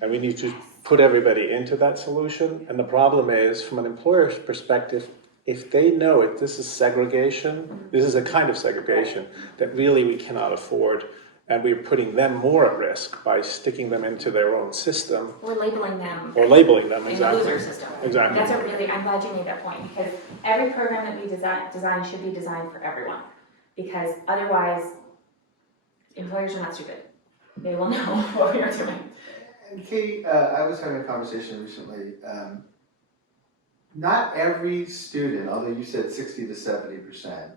and we need to put everybody into that solution. And the problem is, from an employer's perspective, if they know it, this is segregation, this is a kind of segregation that really we cannot afford, and we're putting them more at risk by sticking them into their own system. Or labeling them. Exactly. In the loser system. Exactly. That's I'm glad you made that point, because every program that we design should be designed for everyone. Because otherwise, employers are not stupid. They will know what we are doing. And Katie, I was having a conversation recently. Not every student, although you said 60 to 70%,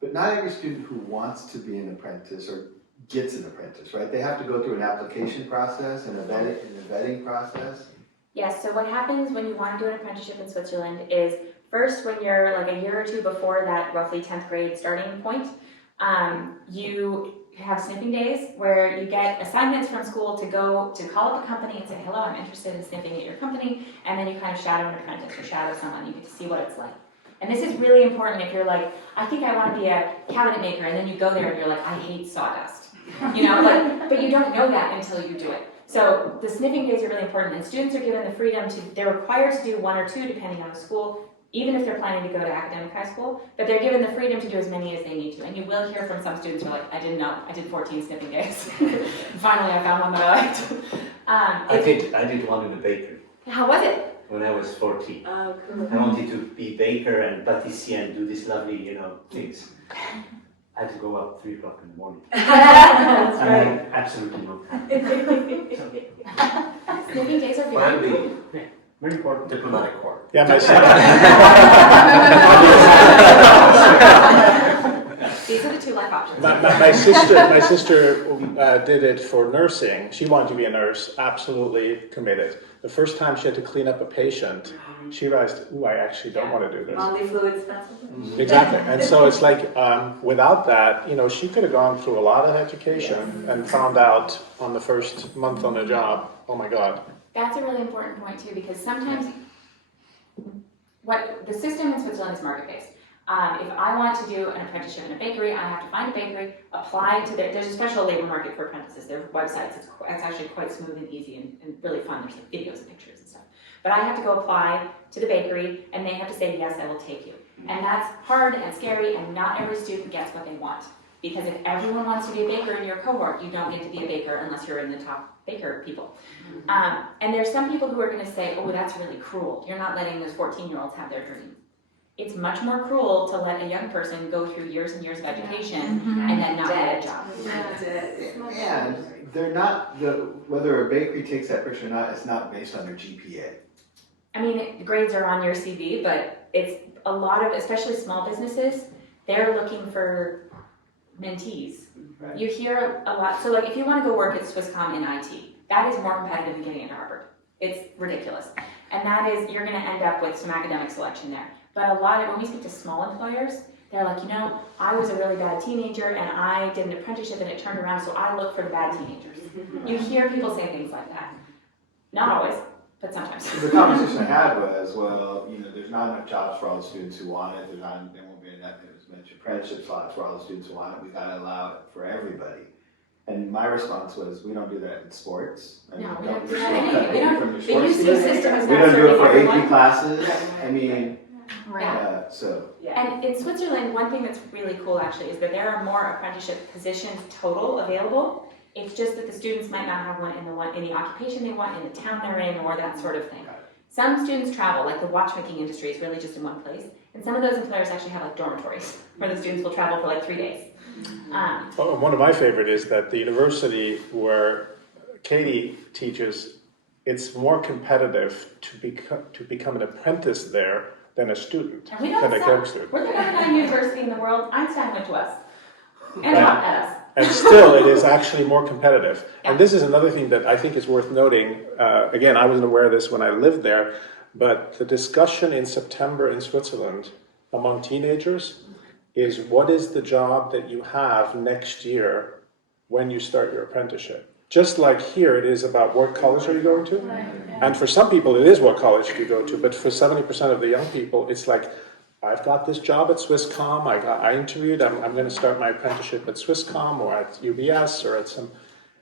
but not every student who wants to be an apprentice or gets an apprentice, right? They have to go through an application process and a vetting process. Yes, so what happens when you want to do an apprenticeship in Switzerland is, first, when you're like a year or two before that roughly 10th grade starting point, you have sniffing days where you get assignments from school to go to call up a company and say, hello, I'm interested in sniffing at your company, and then you kind of shadow an apprentice or shadow someone. You get to see what it's like. And this is really important if you're like, I think I want to be a cabinet maker, and then you go there and you're like, I hate sawdust. You know, like, but you don't know that until you do it. So the sniffing days are really important, and students are given the freedom to, they're required to do 1 or 2 depending on the school, even if they're planning to go to academic high school, but they're given the freedom to do as many as they need to. And you will hear from some students who are like, I didn't know, I did 14 sniffing days. Finally, I found one that I liked. I did one in the bakery How was it? when I was 14. Oh, cool. I wanted to be baker and patissier and do these lovely, things. I had to go up 3 o'clock in the morning. That's And I right. had absolutely no time. Sniffing days are Well, good. that'd be Very important. diplomatic corps. Yeah, These are the 2 life options. my sister did it for nursing. She wanted to be a nurse, absolutely committed. The first time she had to clean up a patient, she realized, ooh, I actually don't want to do this. Bodily fluids, that's something. Exactly, and so it's like, without that, she could have gone through a lot of education and found out on the first month on the job, oh my God. That's a really important point too, because sometimes what the system in Switzerland is market-based. If I want to do an apprenticeship in a bakery, I have to find a bakery, apply to there's a special labor market for apprentices. There are websites, it's actually quite smooth and easy and really fun. There's like videos and pictures and stuff. But I have to go apply to the bakery, and they have to say, yes, I will take you. And that's hard and scary, and not every student gets what they want. Because if everyone wants to be a baker in your cohort, you don't get to be a baker unless you're in the top baker people. And there's some people who are going to say, oh, that's really cruel. You're not letting those 14-year-olds have their dream. it's much more cruel to let a young person go through years and years of education and then not get a job. Yeah, and they're not, whether a bakery takes that person or not, it's not based on their GPA. I mean, grades are on your CV, but it's a lot of, especially small businesses, they're looking for mentees. Right. You hear a lot, so like if you want to go work at Swisscom in IT, that is more competitive than getting into Harvard. It's ridiculous. And that is, you're gonna end up with some academic selection there. But a lot of, when we speak to small employers, they're like, you know, I was a really bad teenager and I did an apprenticeship and it turned around, so I look for the bad teenagers. You hear people say things like that. Not always, but sometimes. The conversation I had was, well, you know, there's not enough jobs for all the students who want it. There won't be enough, as mentioned, apprenticeship slots for all the students who want it. We gotta allow it for everybody. And my response was, we don't do that in sports. I mean, No, we don't don't do restrict that. that We don't- from your The sports UC team. system is We not don't do it serving for everyone. AP classes. I mean, so. And in Switzerland, one thing that's really cool actually is that there are more apprenticeship positions total available. It's just that the students might not have one in the occupation they want, in the town they're in, or that sort of thing. Some students travel, like the watchmaking industry is really just in one place. And some of those employers actually have like dormitories where the students will travel for like 3 days. One of my favorite is that the university where Katie teaches, it's more competitive to become an apprentice there than a student, And we don't than a suck. grad student. We're the number 9 university in the world. Einstein went to us. And taught at us. And still, it is actually more competitive. And this is another thing that I think is worth noting. Again, I wasn't aware of this when I lived there, but the discussion in September in Switzerland among teenagers is what is the job that you have next year when you start your apprenticeship? Just like here, it is about what college are you going to? And for some people, it is what college do you go to, but for 70% of the young people, it's like, I've got this job at Swisscom, I interviewed, I'm going to start my apprenticeship at Swisscom or at UBS or at some,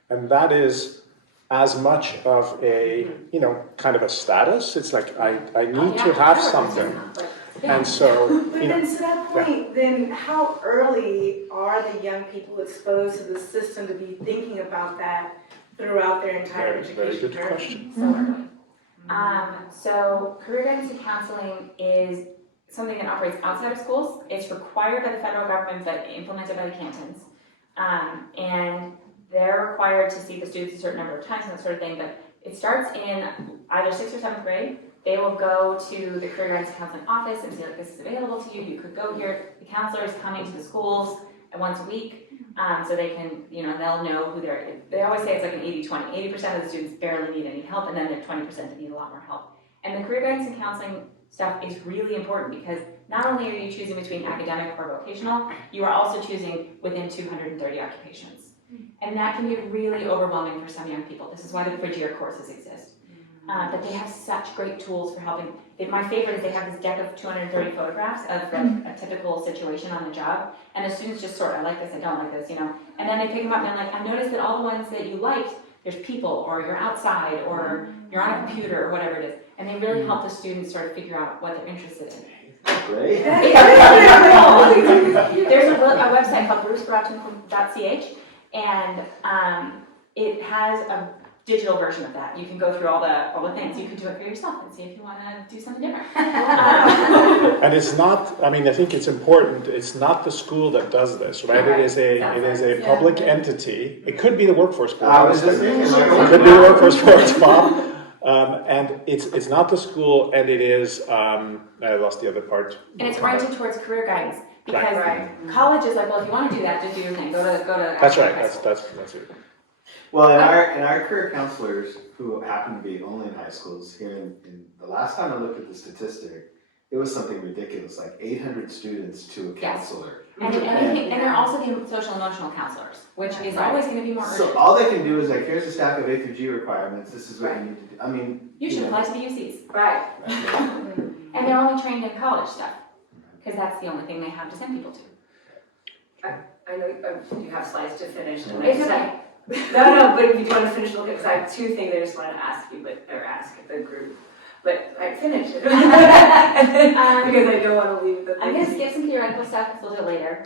and that is as much of a, you know, kind of a status. It's like, I need to have something. And so, But you know, then to that point, then how early are the young people exposed to the system to be thinking about that throughout their entire very education good journey? question. So early. So career guidance and counseling is something that operates outside of schools. It's required by the federal government but implemented by the cantons. And they're required to see the students a certain number of times and that sort of thing, but it starts in either 6th or 7th grade. They will go to the career guidance and counseling office and say, like, this is available to you, you could go here. The counselor is coming to the schools once a week, so they can, you know, they'll know who they always say it's like an 80-20. 80% of the students barely need any help, and then there are 20% that need a lot more help. And the career guidance and counseling stuff is really important because not only are you choosing between academic or vocational, you are also choosing within 230 occupations. And that can be really overwhelming for some young people. This is why the Frigier courses exist. But they have such great tools for helping. My favorite is they have this deck of 230 photographs of a typical situation on the job, and the students just sort, I like this, I don't like this, you know. And then they pick them up and they're like, I noticed that all the ones that you liked, there's people, or you're outside, or you're on a computer, or whatever it is. And they really help the students sort of figure out what they're interested in. Great. There's a website called brucebroughton.ch, and it has a digital version of that. You can go through all the things. You can do it for yourself and see if you want to do something different. and it's not, I mean, I think it's important, it's not the school that does this, right? It is a public entity. It could be the workforce board. Honestly, It could be the workforce board, Bob. And it's not the school, and it is, I lost the other part. And it's oriented towards career guidance because college is like, well, if you want to do that, just do your thing. Go to. That's right. That's it. Well, and our career counselors, who happen to be only in high schools, here in the last time I looked at the statistic, it was something ridiculous, like 800 students to a counselor. And they're also the social emotional counselors, which is always going to be more urgent. So all they can do is like, here's a stack of A through G requirements, this is what you need to do. I mean, You should apply to the UCs. Right. And they're only trained in college stuff, because that's the only thing they have to send people to. I know you have slides to finish. and I It's just- okay. No, but if you want to finish looking, because I have two things I just want to ask you, ask the group. But I finished it. Because I don't want to leave the I'm going to skip some theoretical stuff because we'll do it later.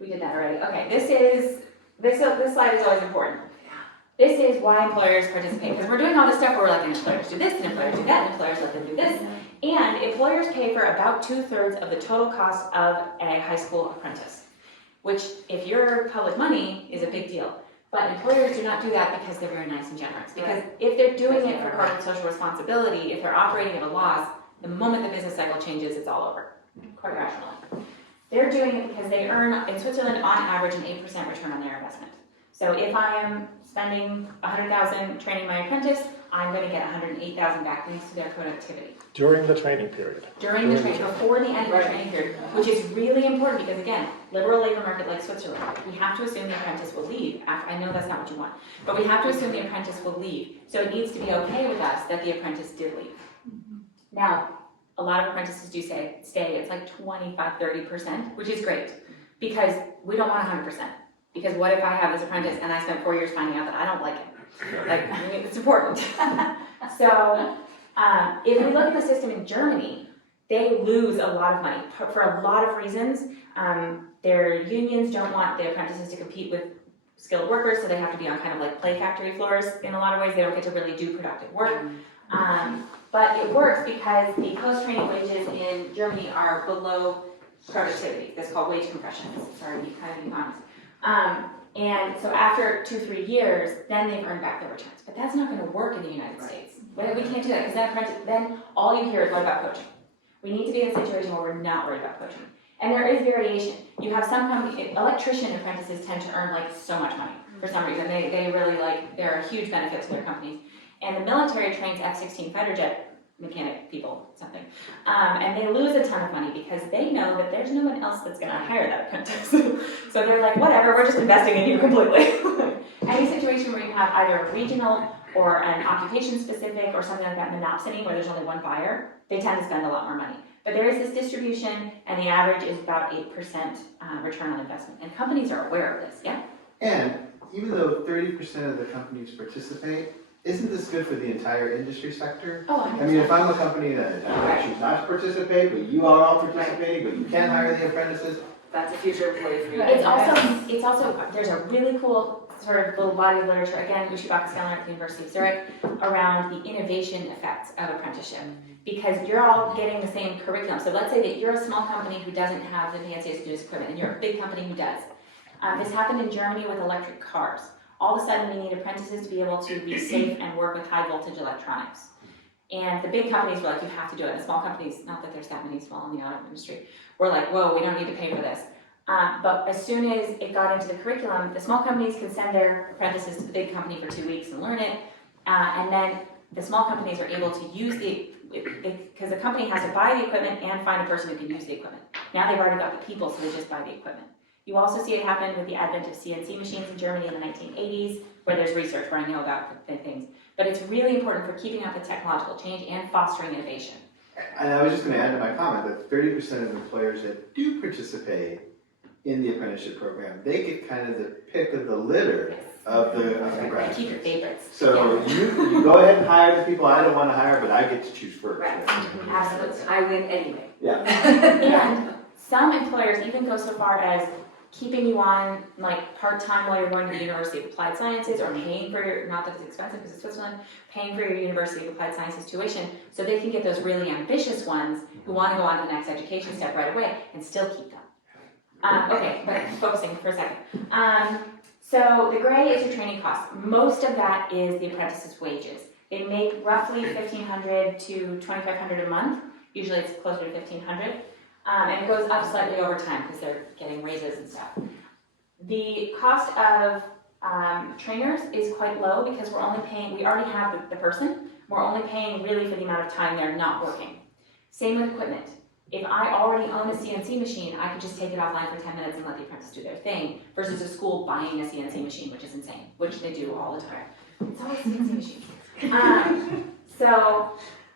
We did that already. Okay, this slide is always important. This is why employers participate, because we're doing all this stuff where we're like, and employers do this, and employers do that, and employers let them do this. And employers pay for about 2/3 of the total cost of a high school apprentice, which if you're public money is a big deal. But employers do not do that because they're very nice and generous. Because if they're doing it for corporate social responsibility, if they're operating at a loss, the moment the business cycle changes, it's all over, quite rationally. They're doing it because they earn, in Switzerland, on average, an 8% return on their investment. So if I am spending 100,000 training my apprentice, I'm going to get 108,000 back thanks to their productivity. During the training period. During the training, before the end of the training period, which is really important because again, liberal labor market like Switzerland, we have to assume the apprentice will leave. After, I know that's not what you want, but we have to assume the apprentice will leave. So it needs to be okay with us that the apprentice did leave. Now, a lot of apprentices do stay, it's like 25-30%, which is great because we don't want 100%. Because what if I have this apprentice and I spent 4 years finding out that I don't like it? Like, I mean, it's important. So, if we look at the system in Germany, they lose a lot of money for a lot of reasons. Their unions don't want the apprentices to compete with skilled workers, so they have to be on kind of like play factory floors. In a lot of ways, they don't get to really do productive work. But it works because the post-training wages in Germany are below productivity. That's called wage compression. Sorry, you kind of economists. And so after 2-3 years, then they've earned back their returns. But that's not going to work in the United States. We can't do that because then all you hear is what about poaching? We need to be in a situation where we're not worried about poaching. And there is variation. You have some electrician apprentices tend to earn like so much money for some reason. They really like, they're a huge benefit to their companies. And the military trains F-16 fighter jet mechanic people, something. And they lose a ton of money because they know that there's no one else that's gonna hire that apprentice. So they're like, whatever, we're just investing in you completely. Any situation where you have either a regional or an occupation specific or something like that monopsony where there's only one buyer, they tend to spend a lot more money. But there is this distribution and the average is about 8% return on investment. And companies are aware of this, yeah? And even though 30% of the companies participate, isn't this good for the entire industry sector? Oh, I mean, if I'm a company that I choose not to participate, but you are all participating, but you can hire the apprentices. That's a future employee for you. It's also, there's a really cool sort of little body of literature, again, Uschi-Backe-Skellner at the University of Zurich, around the innovation effects of apprenticeship. Because you're all getting the same curriculum. So let's say that you're a small company who doesn't have the fanciest newest equipment, and you're a big company who does. This happened in Germany with electric cars. All of a sudden, we need apprentices to be able to be safe and work with high voltage electronics. And the big companies were like, you have to do it. The small companies, not that there's that many small in the auto industry, were like, whoa, we don't need to pay for this. But as soon as it got into the curriculum, the small companies can send their apprentices to the big company for 2 weeks and learn it. And then the small companies are able to use because the company has to buy the equipment and find a person who can use the equipment. Now they've already got the people, so they just buy the equipment. You also see it happen with the advent of CNC machines in Germany in the 1980s, where there's research where I know about the things. But it's really important for keeping up with technological change and fostering innovation. And I was just going to add to my comment that 30% of employers that do participate in the apprenticeship program, they get kind of the pick of the litter of the graduates. Keep your favorites. So you go ahead and hire the people I don't want to hire, but I get to choose first. Right. Absolutely. I win anyway. Yeah. And some employers even go so far as keeping you on like part-time while you're going to the University of Applied Sciences, or paying for your, not that it's expensive because it's Switzerland, paying for your University of Applied Sciences tuition so they can get those really ambitious ones who want to go on to the next education step right away and still keep them. Okay, but focusing for a second. So the gray is your training costs. Most of that is the apprentice's wages. They make roughly $1,500 to $2,500 a month. Usually it's closer to $1,500. And it goes up slightly over time because they're getting raises and stuff. The cost of trainers is quite low because we're only paying, we already have the person, we're only paying really for the amount of time they're not working. Same with equipment. If I already own a CNC machine, I could just take it offline for 10 minutes and let the apprentice do their thing, versus a school buying a CNC machine, which is insane, which they do all the time. It's always CNC machines.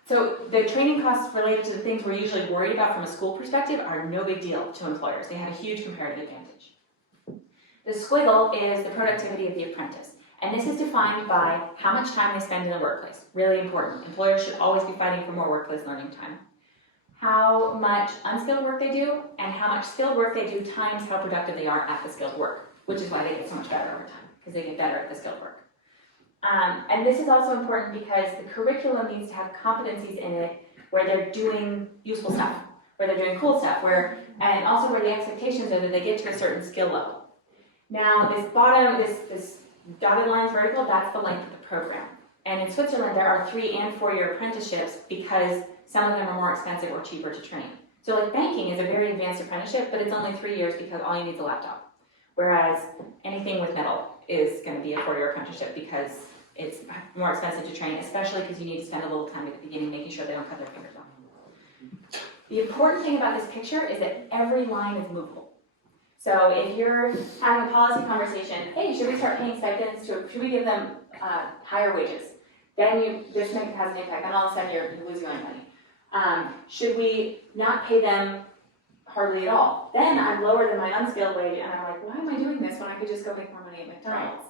So the training costs related to the things we're usually worried about from a school perspective are no big deal to employers. They have a huge comparative advantage. The squiggle is the productivity of the apprentice. And this is defined by how much time they spend in the workplace. Really important. Employers should always be fighting for more workplace learning time. How much unskilled work they do, and how much skilled work they do times how productive they are at the skilled work, which is why they get so much better over time, because they get better at the skilled work. And this is also important because the curriculum needs to have competencies in it where they're doing useful stuff, where they're doing cool stuff, and also where the expectations are that they get to a certain skill level. Now, this dotted lines vertical, that's the length of the program. And in Switzerland, there are 3- and 4-year apprenticeships because some of them are more expensive or cheaper to train. So like banking is a very advanced apprenticeship, but it's only 3 years because all you need is a laptop. Whereas anything with metal is going to be a 4-year apprenticeship because it's more expensive to train, especially because you need to spend a little time at the beginning making sure they don't cut their fingers off. The important thing about this picture is that every line is movable. So if you're having a policy conversation, hey, should we start paying stipends? Should we give them higher wages? Then this has an impact. Then all of a sudden you're losing all your money. Should we not pay them hardly at all? Then I'm lower than my unskilled wage, and I'm like, why am I doing this when I could just go make more money at McDonald's?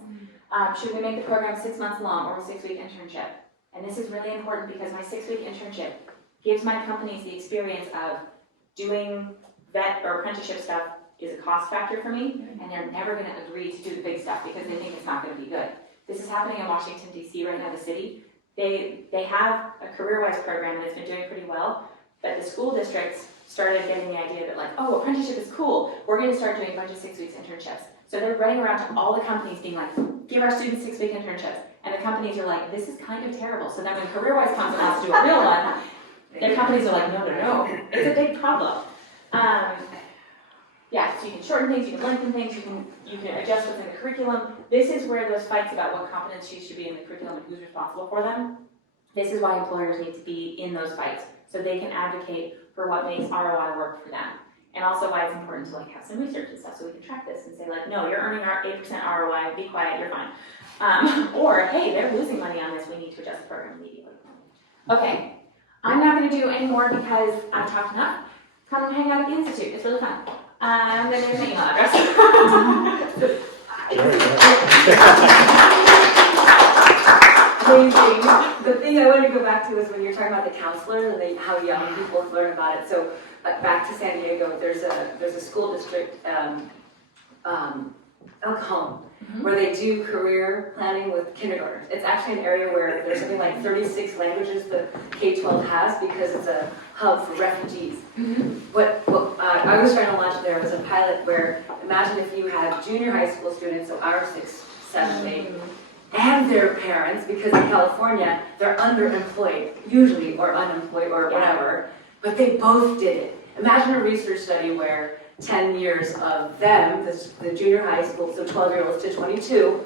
Should we make the program 6 months long or a 6-week internship? And this is really important because my 6-week internship gives my companies the experience of doing vet or apprenticeship stuff is a cost factor for me, and they're never going to agree to do the big stuff because they think it's not going to be good. This is happening in Washington, D.C. right now, the city. They have a career-wise program and it's been doing pretty well, but the school districts started getting the idea that like, oh, apprenticeship is cool. We're going to start doing a bunch of 6-week internships. So they're running around to all the companies being like, give our students 6-week internships. And the companies are like, this is kind of terrible. So then when career-wise comes and wants to do a real one, the companies are like, no, it's a big problem. Yeah, so you can shorten things, you can lengthen things, you can adjust within the curriculum. This is where those fights about what competencies should be in the curriculum and who's responsible for them. This is why employers need to be in those fights so they can advocate for what makes ROI work for them. And also why it's important to like have some research and stuff so we can track this and say like, no, you're earning our 8% ROI, be quiet, you're fine. Or, hey, they're losing money on this, we need to adjust the program immediately. Okay, I'm not gonna do any more because I've talked enough. Come and hang out at the Institute, it's really fun. Then there's my email address. Amazing. The thing I want to go back to is when you're talking about the counselors and how young people learn about it. So back to San Diego, there's a school district, El Cajon, where they do career planning with kindergartners. It's actually an area where there's something like 36 languages the K-12 has because it's a hub for refugees. What I was trying to launch there was a pilot where, imagine if you had junior high school students, so our 6, 7, 8, and their parents, because in California, they're underemployed, usually, or unemployed, or whatever, but they both did it. Imagine a research study where 10 years of them, the junior high school, so 12-year-olds to 22,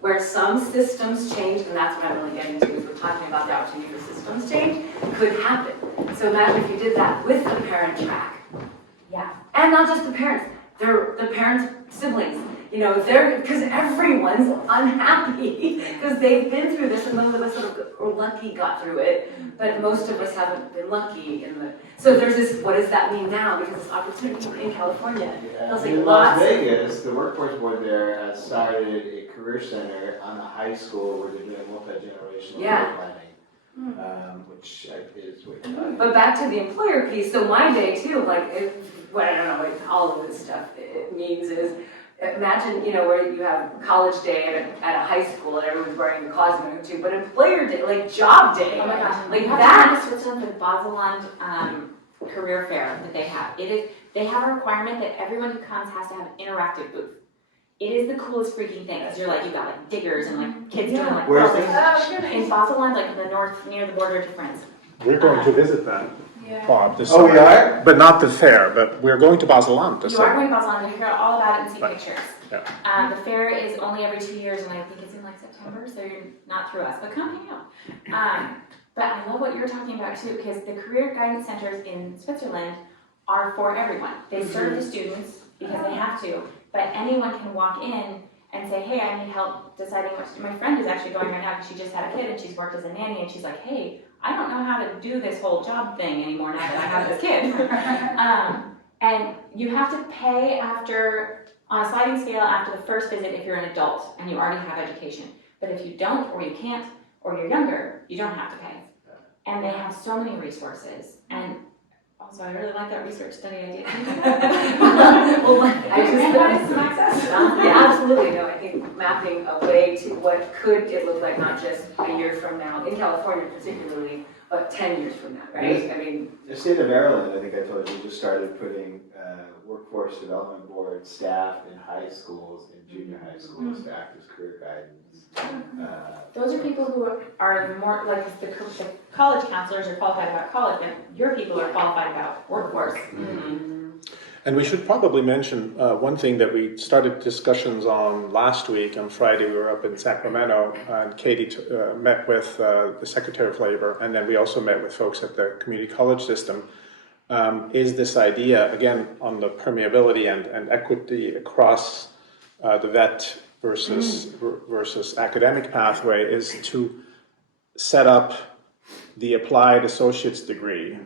where some systems change, and that's what I'm really getting to, is we're talking about the opportunity for systems change, could happen. So imagine if you did that with the parent track. Yeah. And not just the parents, the parents' siblings. You know, because everyone's unhappy because they've been through this, and none of us are lucky got through it, but most of us haven't been lucky so there's this, what does that mean now? Because this opportunity in California. Yeah, in Las Vegas, the workforce board there has started a career center on the high school where they're doing multi-generational career planning, which is way fun. But back to the employer piece, so my day too, like, what I don't know, like all of this stuff it means is, imagine, you know, where you have college day at a high school and everyone's wearing the clothes they're going to, but employer day, like job day. Oh my gosh, like you have that. to Switzerland for the Baseland career fair that they have. They have a requirement that everyone who comes has to have an interactive booth. It is the coolest freaking thing because you're like, you got like diggers and like kids doing like Where's in this? Baseland, like in the north near the border to France. We're going to visit them, Bob, this Oh, we summer. are? But not the fair, but we're going to Baseland this You are summer. going to Baseland, you hear all about it and see Right. pictures. Yeah. The fair is only every 2 years, and I think it's in like September, so you're not through us, but come hang out. But I love what you're talking about too, because the career guidance centers in Switzerland are for everyone. They serve the students because they have to, but anyone can walk in and say, hey, I need help deciding what to do. My friend is actually going right now because she just had a kid and she's worked as a nanny, and she's like, hey, I don't know how to do this whole job thing anymore now that I have this kid. And you have to pay on a sliding scale after the first visit if you're an adult and you already have education. But if you don't, or you can't, or you're younger, you don't have to pay. And they have so many resources. And also, I really like that research study idea. Well, I just wanted some access. Yeah, absolutely, no, I think mapping a way to what could it look like, not just a year from now, in California particularly, but 10 years from now, right? I mean, The state of Maryland, I think I told you, just started putting workforce development board staff in high schools and junior high schools to act as career guidance. Those are people who are more, like, the college counselors are qualified about college, but your people are qualified about workforce. And we should probably mention one thing that we started discussions on last week. On Friday, we were up in Sacramento, and Katie met with the Secretary of Labor, and then we also met with folks at the community college system. Is this idea, again, on the permeability and equity across the vet versus academic pathway, is to set up the applied associate's degree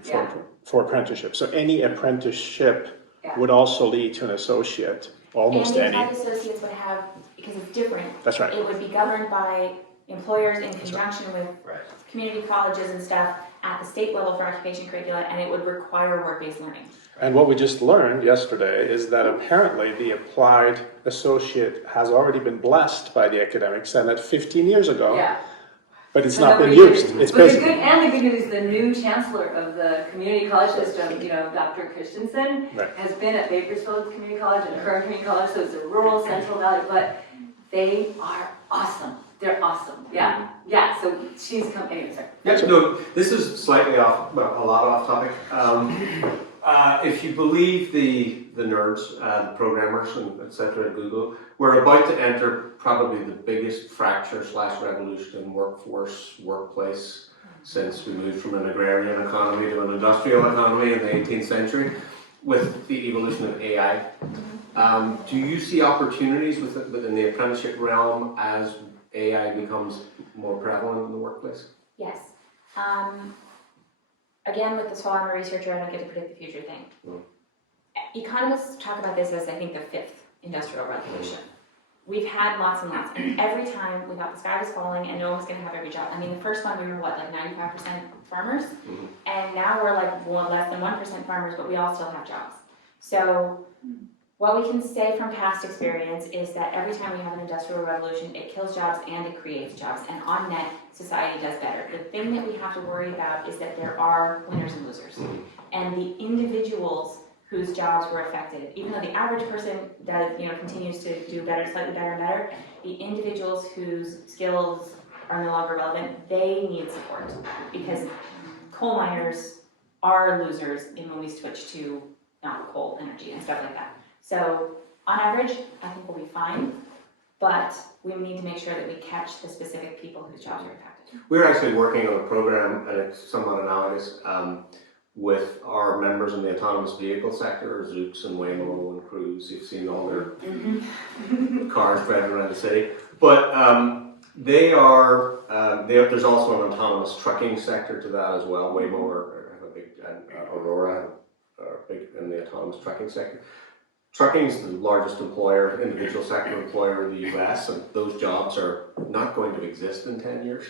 for apprenticeship. So any apprenticeship would also lead to an associate, almost And any. the applied associates would have, because it's different, That's right. it would be governed by employers in conjunction with Right. community colleges and stuff at the state level for occupation curricula, and it would require work-based learning. And what we just learned yesterday is that apparently the applied associate has already been blessed by the academic senate 15 years ago, yeah. but it's So not been nobody used. did. It's But the basically, good and the good news, the new chancellor of the community college system, Dr. Christensen, Right. has been at Bakersfield Community College and Curran Community College, so it's a rural Central Valley, but they are awesome. They're awesome. Yeah. Yeah. So she's come. Anyway, sorry. Yeah, no, this is slightly off, well, a lot off topic. If you believe the nerds, the programmers, and et cetera at Google, we're about to enter probably the biggest fracture/revolution in workplace since we moved from an agrarian economy to an industrial economy in the 18th century with the evolution of AI. Do you see opportunities within the apprenticeship realm as AI becomes more prevalent in the workplace? Yes. Again, with this whole I'm a researcher, I don't get to predict the future thing. Economists talk about this as, I think, the fifth industrial revolution. We've had lots and lots, and every time we thought the sky was falling and no one was going to have every job. I mean, the first one we were what, like 95% farmers? And now we're like less than 1% farmers, but we all still have jobs. So what we can say from past experience is that every time we have an industrial revolution, it kills jobs and it creates jobs, and on net, society does better. The thing that we have to worry about is that there are winners and losers. And the individuals whose jobs were affected, even though the average person does, continues to do better, slightly better and better, the individuals whose skills are no longer relevant, they need support, because coal miners are losers when we switch to not coal energy and stuff like that. So on average, I think we'll be fine, but we need to make sure that we catch the specific people whose jobs are impacted. We're actually working on a program, and it's somewhat analogous, with our members in the autonomous vehicle sector, Zooks and Waymo and Cruise. You've seen all their cars driving around the city. But there's also an autonomous trucking sector to that as well. Waymo have a big, and Aurora are big in the autonomous trucking sector. Trucking is the largest individual sector employer in the US, and those jobs are not going to exist in 10 years.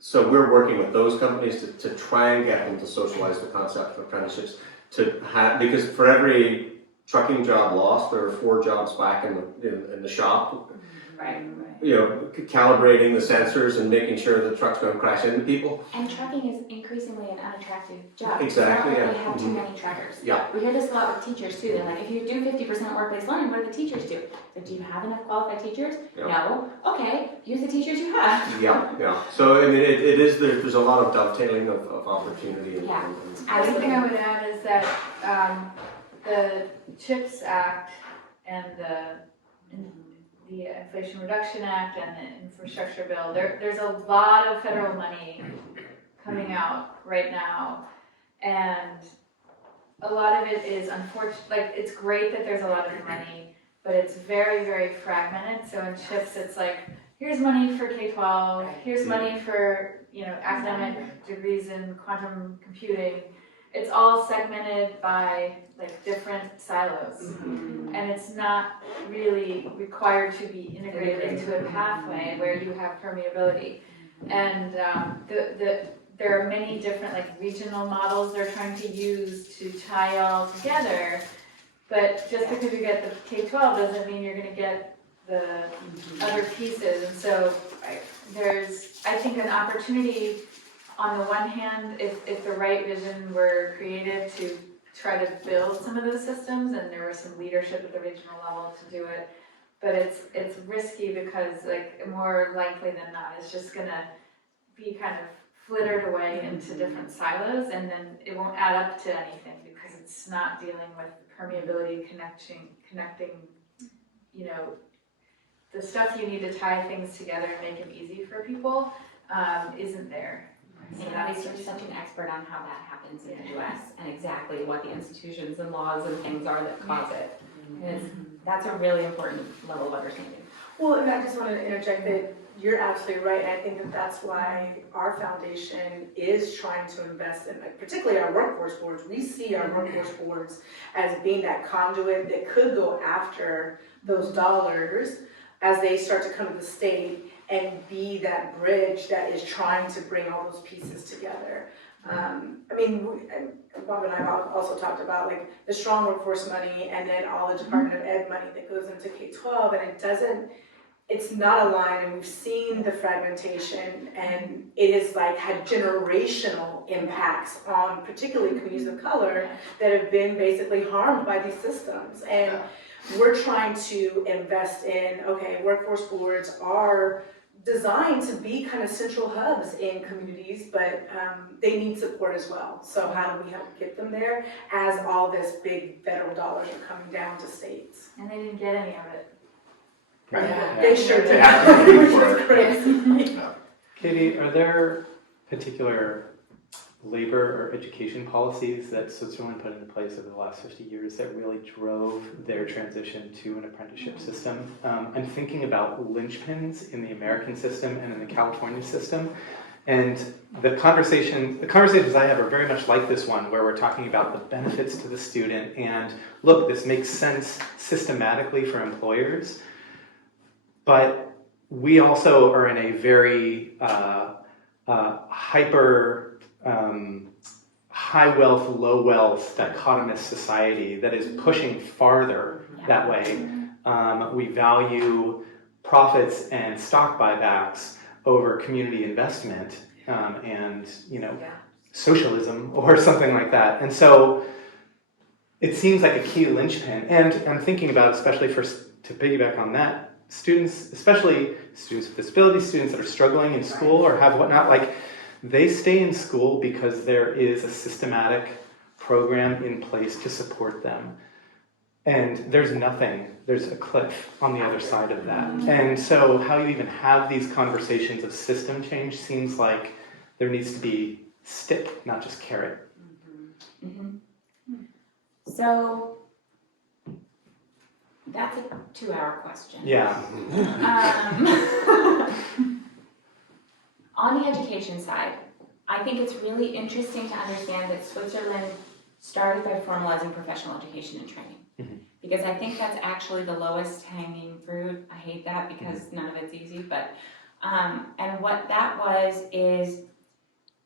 So we're working with those companies to try and get them to socialize the concept of apprenticeships, because for every trucking job lost, there are 4 jobs back in the shop. Right. Calibrating the sensors and making sure the trucks don't crash into people. And trucking is increasingly an unattractive job. Exactly, It's not yeah. like we have too many truckers. Yeah. We hear this a lot with teachers too. They're like, if you do 50% work-based learning, what do the teachers do? So do you have enough qualified teachers? Yeah. No. Okay, use the teachers you have. Yeah. So I mean, it is there's a lot of dovetailing of opportunity. Yeah. The only thing I would add is that the CHIPS Act and the Inflation Reduction Act and the Infrastructure Bill, there's a lot of federal money coming out right now, and a lot of it is unfortunate. Like, it's great that there's a lot of money, but it's very, very fragmented. So in CHIPS, it's like, here's money for K-12, here's money for academic degrees in quantum computing. It's all segmented by like different silos, and it's not really required to be integrated into a pathway where you have permeability. And there are many different like regional models they're trying to use to tie it all together, But just because you get the K-12 doesn't mean you're gonna get the other pieces. And so there's, I think, an opportunity on the one hand, if the right vision were created to try to build some of those systems, and there was some leadership at the regional level to do it. But it's risky because, like, more likely than not, it's just gonna be kind of flittered away into different silos, and then it won't add up to anything because it's not dealing with permeability, connecting, you know, the stuff you need to tie things together and make them easy for people isn't there. So And obviously you're such an expert on how that happens in the US and exactly what the institutions and laws and things are that cause it. And that's a really important level of understanding. Well, and I just want to interject that you're absolutely right, and I think that that's why our foundation is trying to invest in, like, particularly our workforce boards. We see our workforce boards as being that conduit that could go after those dollars as they start to come to the state and be that bridge that is trying to bring all those pieces together. I mean, Bob and I have also talked about, like, the strong workforce money and then all the Department of Ed money that goes into K-12, and it's not aligned, and we've seen the fragmentation, and it is like had generational impacts on particularly communities of color that have been basically harmed by these systems. And we're trying to invest in, okay, workforce boards are designed to be kind of central hubs in communities, but they need support as well. So how do we help get them there as all this big federal dollars are coming down to states? And they didn't get any of it. Yeah, they sure They did. have to pay for Which is crazy. Katie, are there particular labor or education policies that Switzerland put into place over the last 50 years that really drove their transition to an apprenticeship system? I'm thinking about linchpins in the American system and in the California system. And the conversations I have are very much like this one, where we're talking about the benefits to the student and, look, this makes sense systematically for employers, but we also are in a very hyper high wealth, low wealth dichotomous society that is pushing farther that way. We value profits and stock buybacks over community investment and, you know, socialism or something like that. And so it seems like a key linchpin. And I'm thinking about, especially to piggyback on that, students, especially students with disabilities, students that are struggling in school or have whatnot, like, they stay in school because there is a systematic program in place to support them. And there's a cliff on the other side of that. And so how you even have these conversations of system change seems like there needs to be stick, not just carrot. So that's a 2-hour question. Yeah. On the education side, I think it's really interesting to understand that Switzerland started by formalizing professional education and training. Because I think that's actually the lowest hanging fruit. I hate that because none of it's easy, but, and what that was is,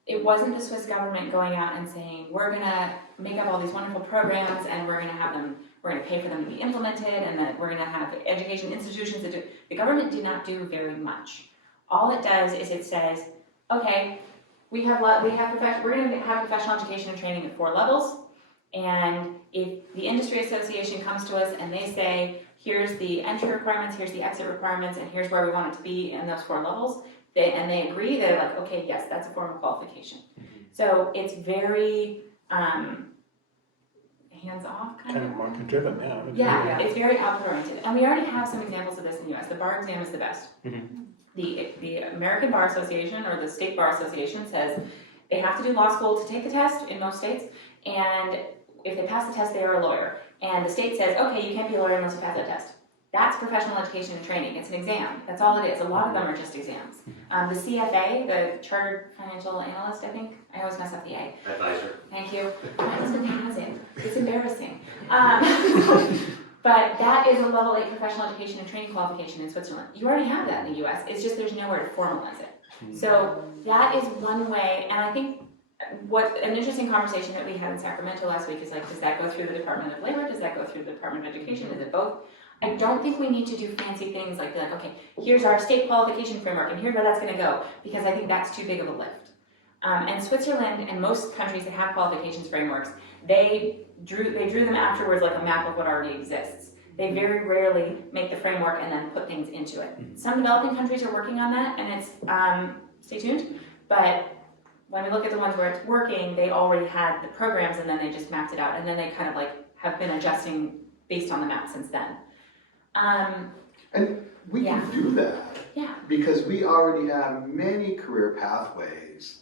it wasn't the Swiss government going out and saying, we're gonna make up all these wonderful programs and we're gonna pay for them to be implemented, and that we're gonna have education institutions that do. The government did not do very much. All it does is it says, okay, we're gonna have professional education and training at 4 levels, and if the industry association comes to us and they say, here's the entry requirements, here's the exit requirements, and here's where we want it to be in those 4 levels, and they agree, they're like, okay, yes, that's a form of qualification. So it's very hands-off kind of market-driven, yeah. Yeah, it's very output-oriented. And we already have some examples of this in the US. The bar exam is the best. The American Bar Association, or the State Bar Association, says they have to do law school to take the test in most states, and if they pass the test, they are a lawyer. And the state says, okay, you can't be a lawyer unless you pass that test. That's professional education and training. It's an exam. That's all it is. A lot of them are just exams. The CFA, the Chartered Financial Analyst, I think. I always mess up the A. Advisor. Thank you. My husband has it. It's embarrassing. But that is a level 8 professional education and training qualification in Switzerland. You already have that in the US. It's just there's nowhere to formalize it. So that is one way, and I think an interesting conversation that we had in Sacramento last week is like, does that go through the Department of Labor? Does that go through the Department of Education? Is it both? I don't think we need to do fancy things like, okay, here's our state qualification framework and here's where that's gonna go, because I think that's too big of a lift. And Switzerland and most countries that have qualifications frameworks, they drew them afterwards like a map of what already exists. They very rarely make the framework and then put things into it. Some developing countries are working on that, and it's, stay tuned, but when we look at the ones where it's working, they already had the programs and then they just mapped it out, and then they kind of like have been adjusting based on the map since then. And we can do that. Yeah. Because we already have many career pathways.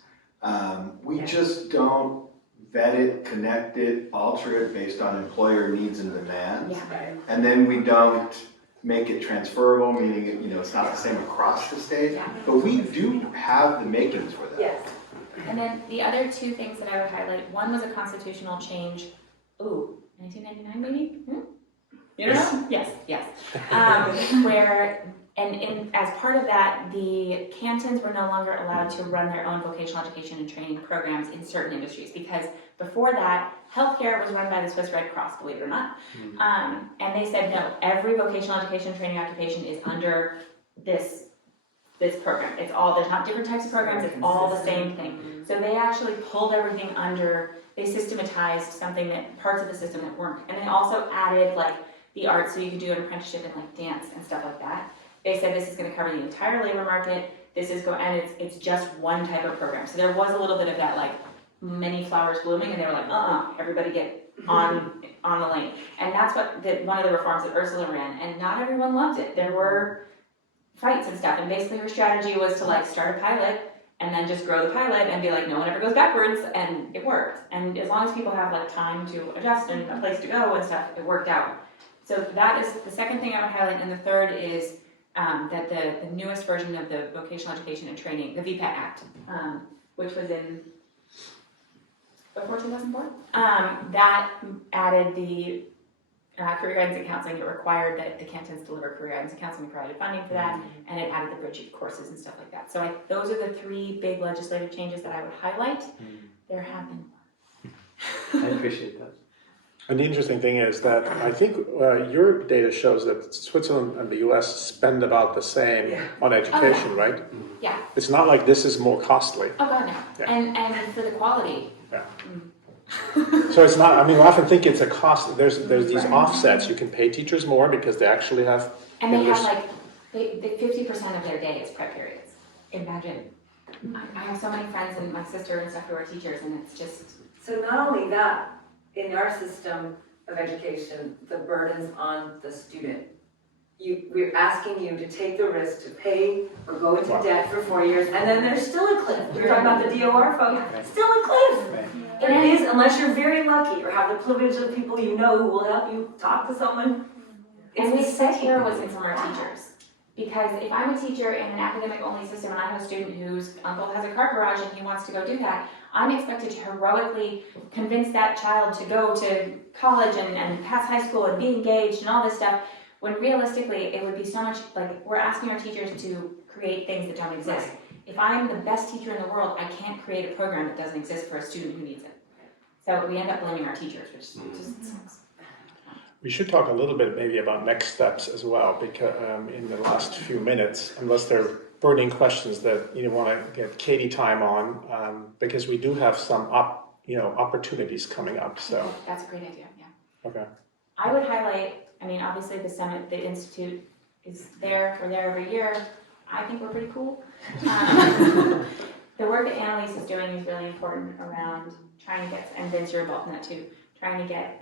We just don't vet it, connect it, alter it based on employer needs and demands. Yeah. And then we don't make it transferable, meaning it's not the same across the state. Yeah. But we do have the makings for that. Yes. And then the other two things that I would highlight, one was a constitutional change, 1999 maybe? You know? Yes. Where, as part of that, the cantons were no longer allowed to run their own vocational education and training programs in certain industries, because before that, healthcare was run by the Swiss Red Cross, believe it or not. And they said, no, every vocational education and training occupation is under this program. It's all, there's not different types of programs, it's all the same thing. So they actually pulled everything under, they systematized something that, parts of the system that weren't. And they also added like the arts, so you could do an apprenticeship in like dance and stuff like that. They said this is gonna cover the entire labor market, and it's just one type of program. So there was a little bit of that like many flowers blooming, and they were like, everybody get on the lane. And that's what one of the reforms that Ursula ran, and not everyone loved it. There were fights and stuff, and basically her strategy was to like start a pilot and then just grow the pilot and be like, no one ever goes backwards, and it worked. And as long as people have like time to adjust and a place to go and stuff, it worked out. So that is the second thing I would highlight, and the third is that the newest version of the Vocational Education and Training, the VPET Act, which was in before 2004, that added the career guidance and counseling. It required that the cantons deliver career guidance and counseling, provided funding for that, and it added the bridge courses and stuff like that. So those are the three big legislative changes that I would highlight. There have been more. I appreciate that. And the interesting thing is that I think your data shows that Switzerland and the US spend about the same on education, right? Yeah. It's not like this is more costly. Oh God, no. Yeah. And for the quality. Yeah. So it's not, I mean, we often think it's a cost. There's these offsets. You can pay teachers more because they actually have And they English. have like, they 50% of their day is prep periods. Imagine. I have so many friends and my sister and stuff who are teachers, and it's just. So not only that, in our system of education, the burden's on the student. We're asking you to take the risk to pay or go into debt for 4 years, and then there's still a cliff. We're talking about the DOR folks, still a cliff. There is, unless you're very lucky or have the privilege of people you know who will help you talk to someone. And we It's set insane. heroism from our teachers. Because if I'm a teacher in an academic-only system and I have a student whose uncle has a car garage and he wants to go do that, I'm expected to heroically convince that child to go to college and pass high school and be engaged and all this stuff, when realistically it would be so much, like, we're asking our teachers to create things that don't exist. If I'm the best teacher in the world, I can't create a program that doesn't exist for a student who needs it. So we end up blaming our teachers, which just sucks. We should talk a little bit maybe about next steps as well, because in the last few minutes, unless there are burning questions that you want to get Katie time on, because we do have some opportunities coming up. So That's a great idea, yeah. okay. I would highlight, I mean, obviously the summit, the institute is there, we're there every year. I think we're pretty cool. The work that Annalise is doing is really important around trying to get, and Vinz, you're involved in that too, trying to get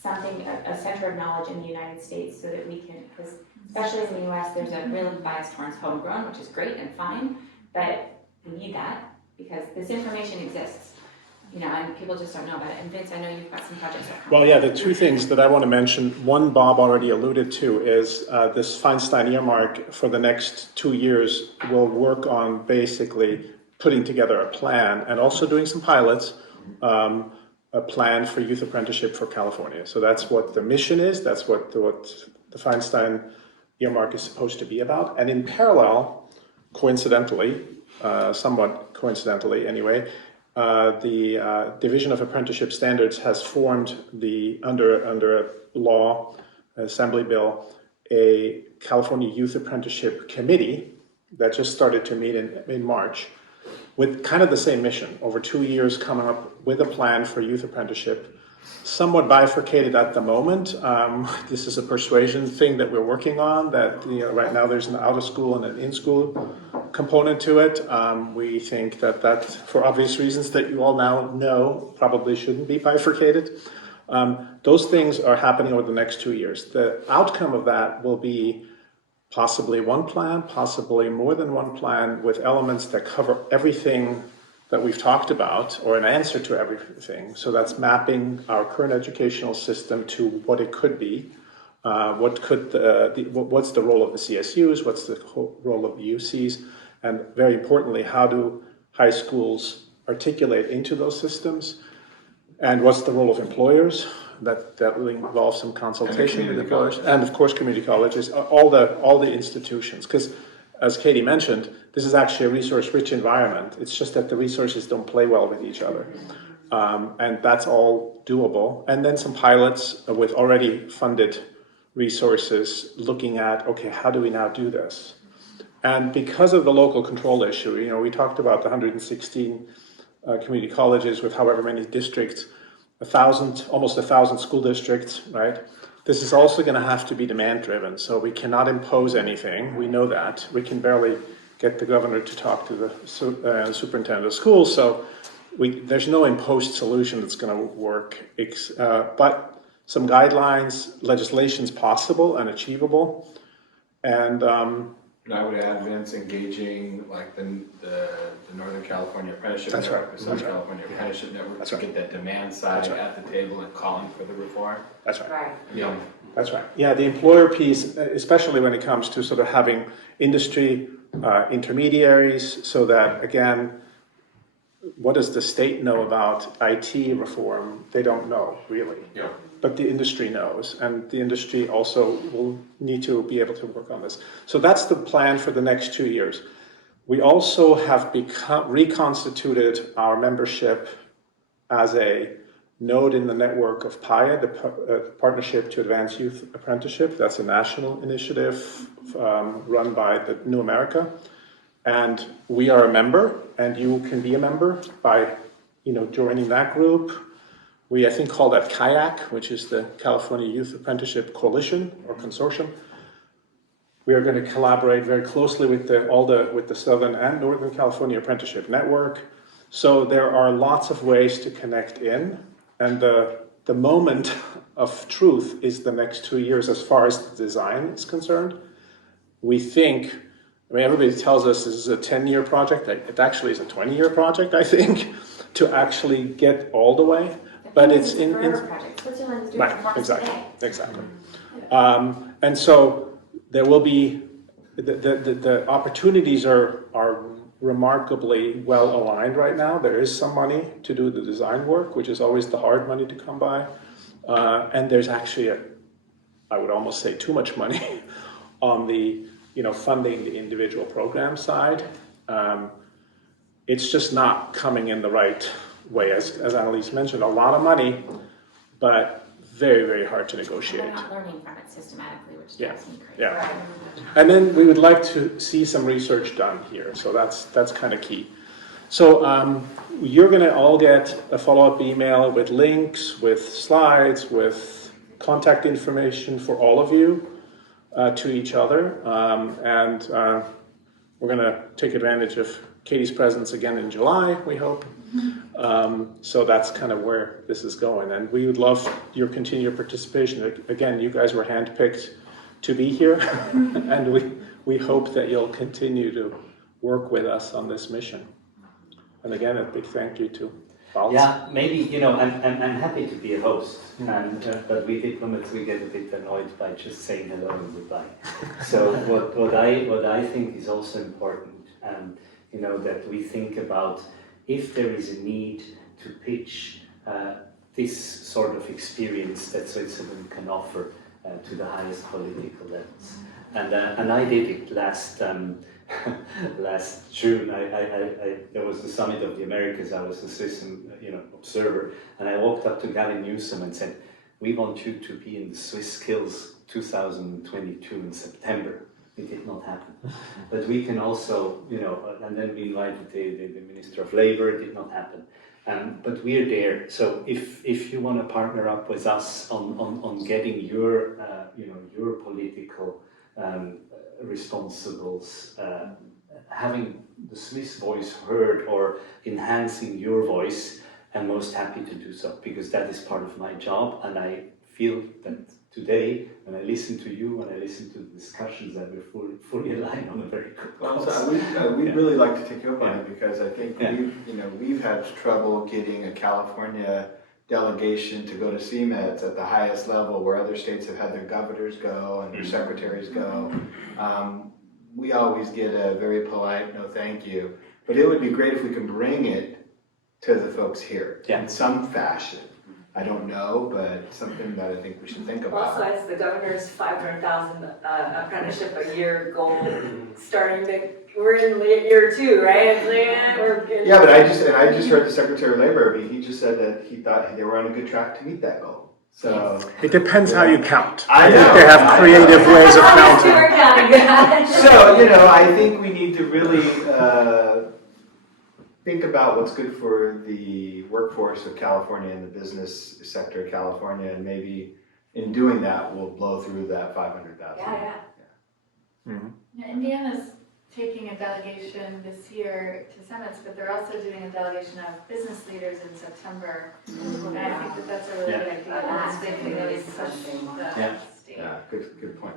something, a center of knowledge in the United States so that we can, because especially in the US, there's a real bias towards homegrown, which is great and fine, but we need that because this information exists, and people just don't know about it. And Vince, I know you've got some projects that come. Well, yeah, the two things that I want to mention, one Bob already alluded to, is this Feinstein earmark for the next 2 years will work on basically putting together a plan and also doing some pilots, a plan for youth apprenticeship for California. So that's what the mission is, that's what the Feinstein earmark is supposed to be about. And in parallel, coincidentally, somewhat coincidentally anyway, the Division of Apprenticeship Standards has formed under a law, Assembly Bill, a California Youth Apprenticeship Committee that just started to meet in March with kind of the same mission, over 2 years coming up with a plan for youth apprenticeship, somewhat bifurcated at the moment. This is a persuasion thing that we're working on, that right now there's an out-of-school and an in-school component to it. We think that, for obvious reasons that you all now know, probably shouldn't be bifurcated. Those things are happening over the next 2 years. The outcome of that will be possibly one plan, possibly more than one plan, with elements that cover everything that we've talked about, or an answer to everything. So that's mapping our current educational system to what it could be. What's the role of the CSUs? What's the role of the UCs? And very importantly, how do high schools articulate into those systems? And what's the role of employers? That will involve some consultation with employers, and of course community colleges, all the institutions. Because as Katie mentioned, this is actually a resource-rich environment. It's just that the resources don't play well with each other, and that's all doable. And then some pilots with already funded resources, looking at, okay, how do we now do this? And because of the local control issue, we talked about the 116 community colleges with however many districts. Almost 1,000 school districts, right? This is also going to have to be demand driven. So we cannot impose anything. We know that. We can barely get the governor to talk to the superintendent of schools. So there's no imposed solution that's going to work. But some guidelines, legislation is possible and achievable. And I would add, Vince, engaging like the Northern California Apprenticeship That's Network, right. the Southern California Apprenticeship Network, That's to right. get that demand side That's right. at the table and calling for the reform. that's right. Right. Yeah. That's right. Yeah, the employer piece, especially when it comes to sort of having industry intermediaries, so that, again, what does the state know about IT reform? They don't know, really. Yeah. But the industry knows, and the industry also will need to be able to work on this. So that's the plan for the next 2 years. We also have reconstituted our membership as a node in the network of PIA, the Partnership to Advance Youth Apprenticeship. That's a national initiative run by the New America. And we are a member, and you can be a member by joining that group. We, I think, call that CAYAC, which is the California Youth Apprenticeship Coalition or Consortium. We are going to collaborate very closely with the Southern and Northern California Apprenticeship Network. So there are lots of ways to connect in, and the moment of truth is the next 2 years as far as the design is concerned. We think, everybody tells us this is a 10-year project. It actually is a 20-year project, I think, to actually get all the way. But it's in project. Switzerland's doing it for us today. exactly. And so there will be the opportunities are remarkably well aligned right now. There is some money to do the design work, which is always the hard money to come by, and there's actually I would almost say too much money on the funding the individual program side. It's just not coming in the right way, as Annalise mentioned, a lot of money, but very, very hard to negotiate. They're not learning from it systematically, which Yeah. drives me crazy. Yeah. And then we would like to see some research done here, so that's kind of key. So you're going to all get a follow-up email with links, with slides, with contact information for all of you to each other, and we're going to take advantage of Katie's presence again in July, we hope. So that's kind of where this is going, and we would love your continued participation. Again, you guys were handpicked to be here, and we hope that you'll continue to work with us on this mission. And again, a big thank you to Vinz. Yeah, maybe, I'm happy to be a host, and but we diplomats, we get a bit annoyed by just saying hello and goodbye. So what I think is also important, that we think about if there is a need to pitch this sort of experience that Switzerland can offer to the highest political levels. And I did it last last June. There was the Summit of the Americas. I was a Swiss observer, and I walked up to Gavin Newsom and said, "We want you to be in the Swiss Skills 2022 in September." It did not happen. But we can also, and then we invited the Minister of Labor. It did not happen. But we're there. So if you want to partner up with us on getting your political responsibles, having the Swiss voice heard or enhancing your voice, I'm most happy to do so, because that is part of my job, and I feel that today, when I listen to you, when I listen to the discussions, that we're fully aligned on a very good cause. So we'd really like to take you up on it, because I think we've had trouble getting a California delegation to go to CEMETS at the highest level, where other states have had their governors go and their secretaries go. We always get a very polite no thank you, but it would be great if we can bring it to the folks here in some fashion. I don't know, but something that I think we should think about. Also, it's the governor's 500,000 apprenticeship a year goal, we're in year 2, right? It's like, we're good. Yeah, but I just heard the Secretary of Labor, he just said that he thought they were on a good track to meet that goal. So It depends how you count. I think know. they have creative ways of counting. We're counting. So, I think we need to really think about what's good for the workforce of California and the business sector of California, and maybe in doing that, we'll blow through that 500,000. Yeah. Yeah, Indiana's taking a delegation this year to CEMETS, but they're also doing a delegation of business leaders in September. And I think that that's a really good idea. That's big to really push the state. Yeah, good point.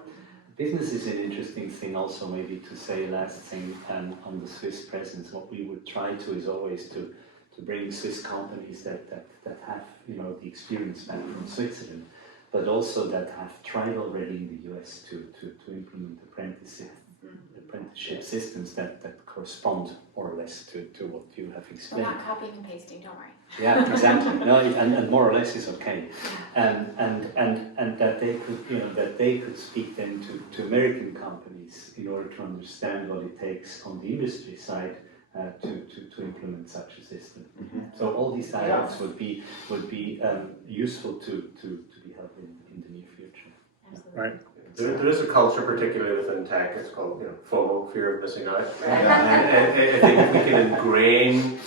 Business is an interesting thing also, maybe to say last thing on the Swiss presence. What we would try to is always to bring Swiss companies that have the experience back from Switzerland, but also that have tried already in the US to implement apprenticeship systems that correspond more or less to what you have We're explained. not copying and pasting, don't worry. Yeah, exactly. No, and more or less is okay. And that they could speak then to American companies in order to understand what it takes on the industry side to implement such a system. So all these dialogues would be useful to be held in the near future. Right. There is a culture, particularly within tech, it's called FOMO, fear of missing out. And I think if we can ingrain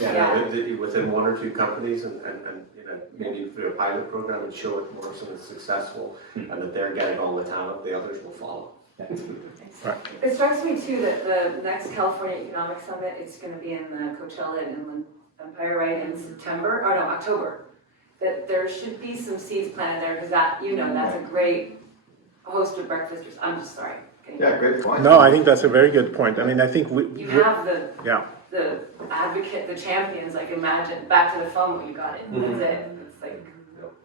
within one or two companies and maybe through a pilot program and show it more so it's successful and that they're getting all the talent, the others will follow. It strikes me too that the next California Economic Summit, it's going to be in the Coachella and Inland Empire, right, in October. That there should be some seeds planted there, because that's a great host of breakfast. I'm just sorry. Yeah, great point. No, I think that's a very good point. I mean, I think You have the advocate, the champions, like imagine, back to the FOMO, you got it. That's it. It's like,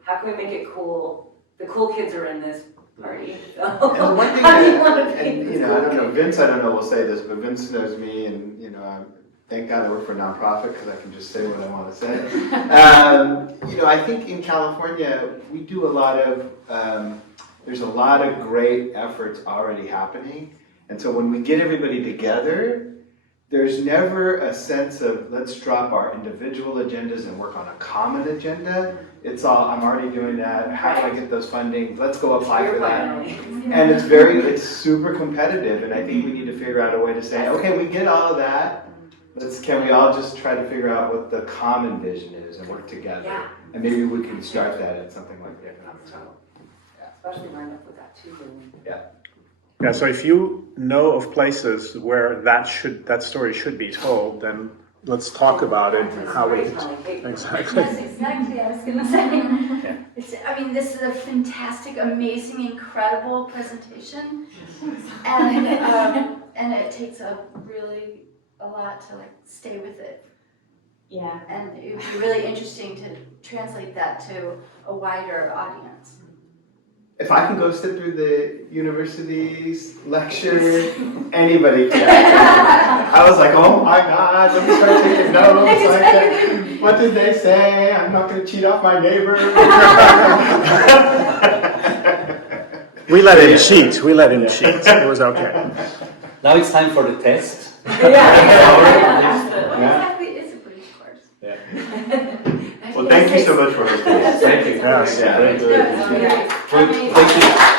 how can we make it cool? The cool kids are in this party. So. And one thing I don't know, Vince, I don't know, will say this, but Vince knows me, and thank God I work for a nonprofit, because I can just say what I want to say. I think in California, we do a lot of, there's a lot of great efforts already happening. And so when we get everybody together, there's never a sense of let's drop our individual agendas and work on a common agenda. It's all, I'm already doing that. How do I get those funding? Let's go apply for that. And it's super competitive. And I think we need to figure out a way to say, okay, we get all of that. Can we all just try to figure out what the common vision is and work together? Yeah. And maybe we can start that at something like the Economic Summit. Especially lined up with that too. Yeah, so if you know of places where that story should be told, then let's talk about it and how we exactly. Yes, exactly. I was going to say. This is a fantastic, amazing, incredible presentation, and it takes a lot to stay with it. Yeah. And it would be really interesting to translate that to a wider audience. If I can go sit through the university's lecture, anybody can. I was like, oh my God, let me start taking notes. What did they say? I'm not going to cheat off my neighbor. We let him cheat. We let him cheat. It was okay. Now it's time for the test. What exactly is a bridge course? Yeah. Well, thank you so much for hosting us. Thank you. Yes. Yeah, Very good. Okay. Thank you.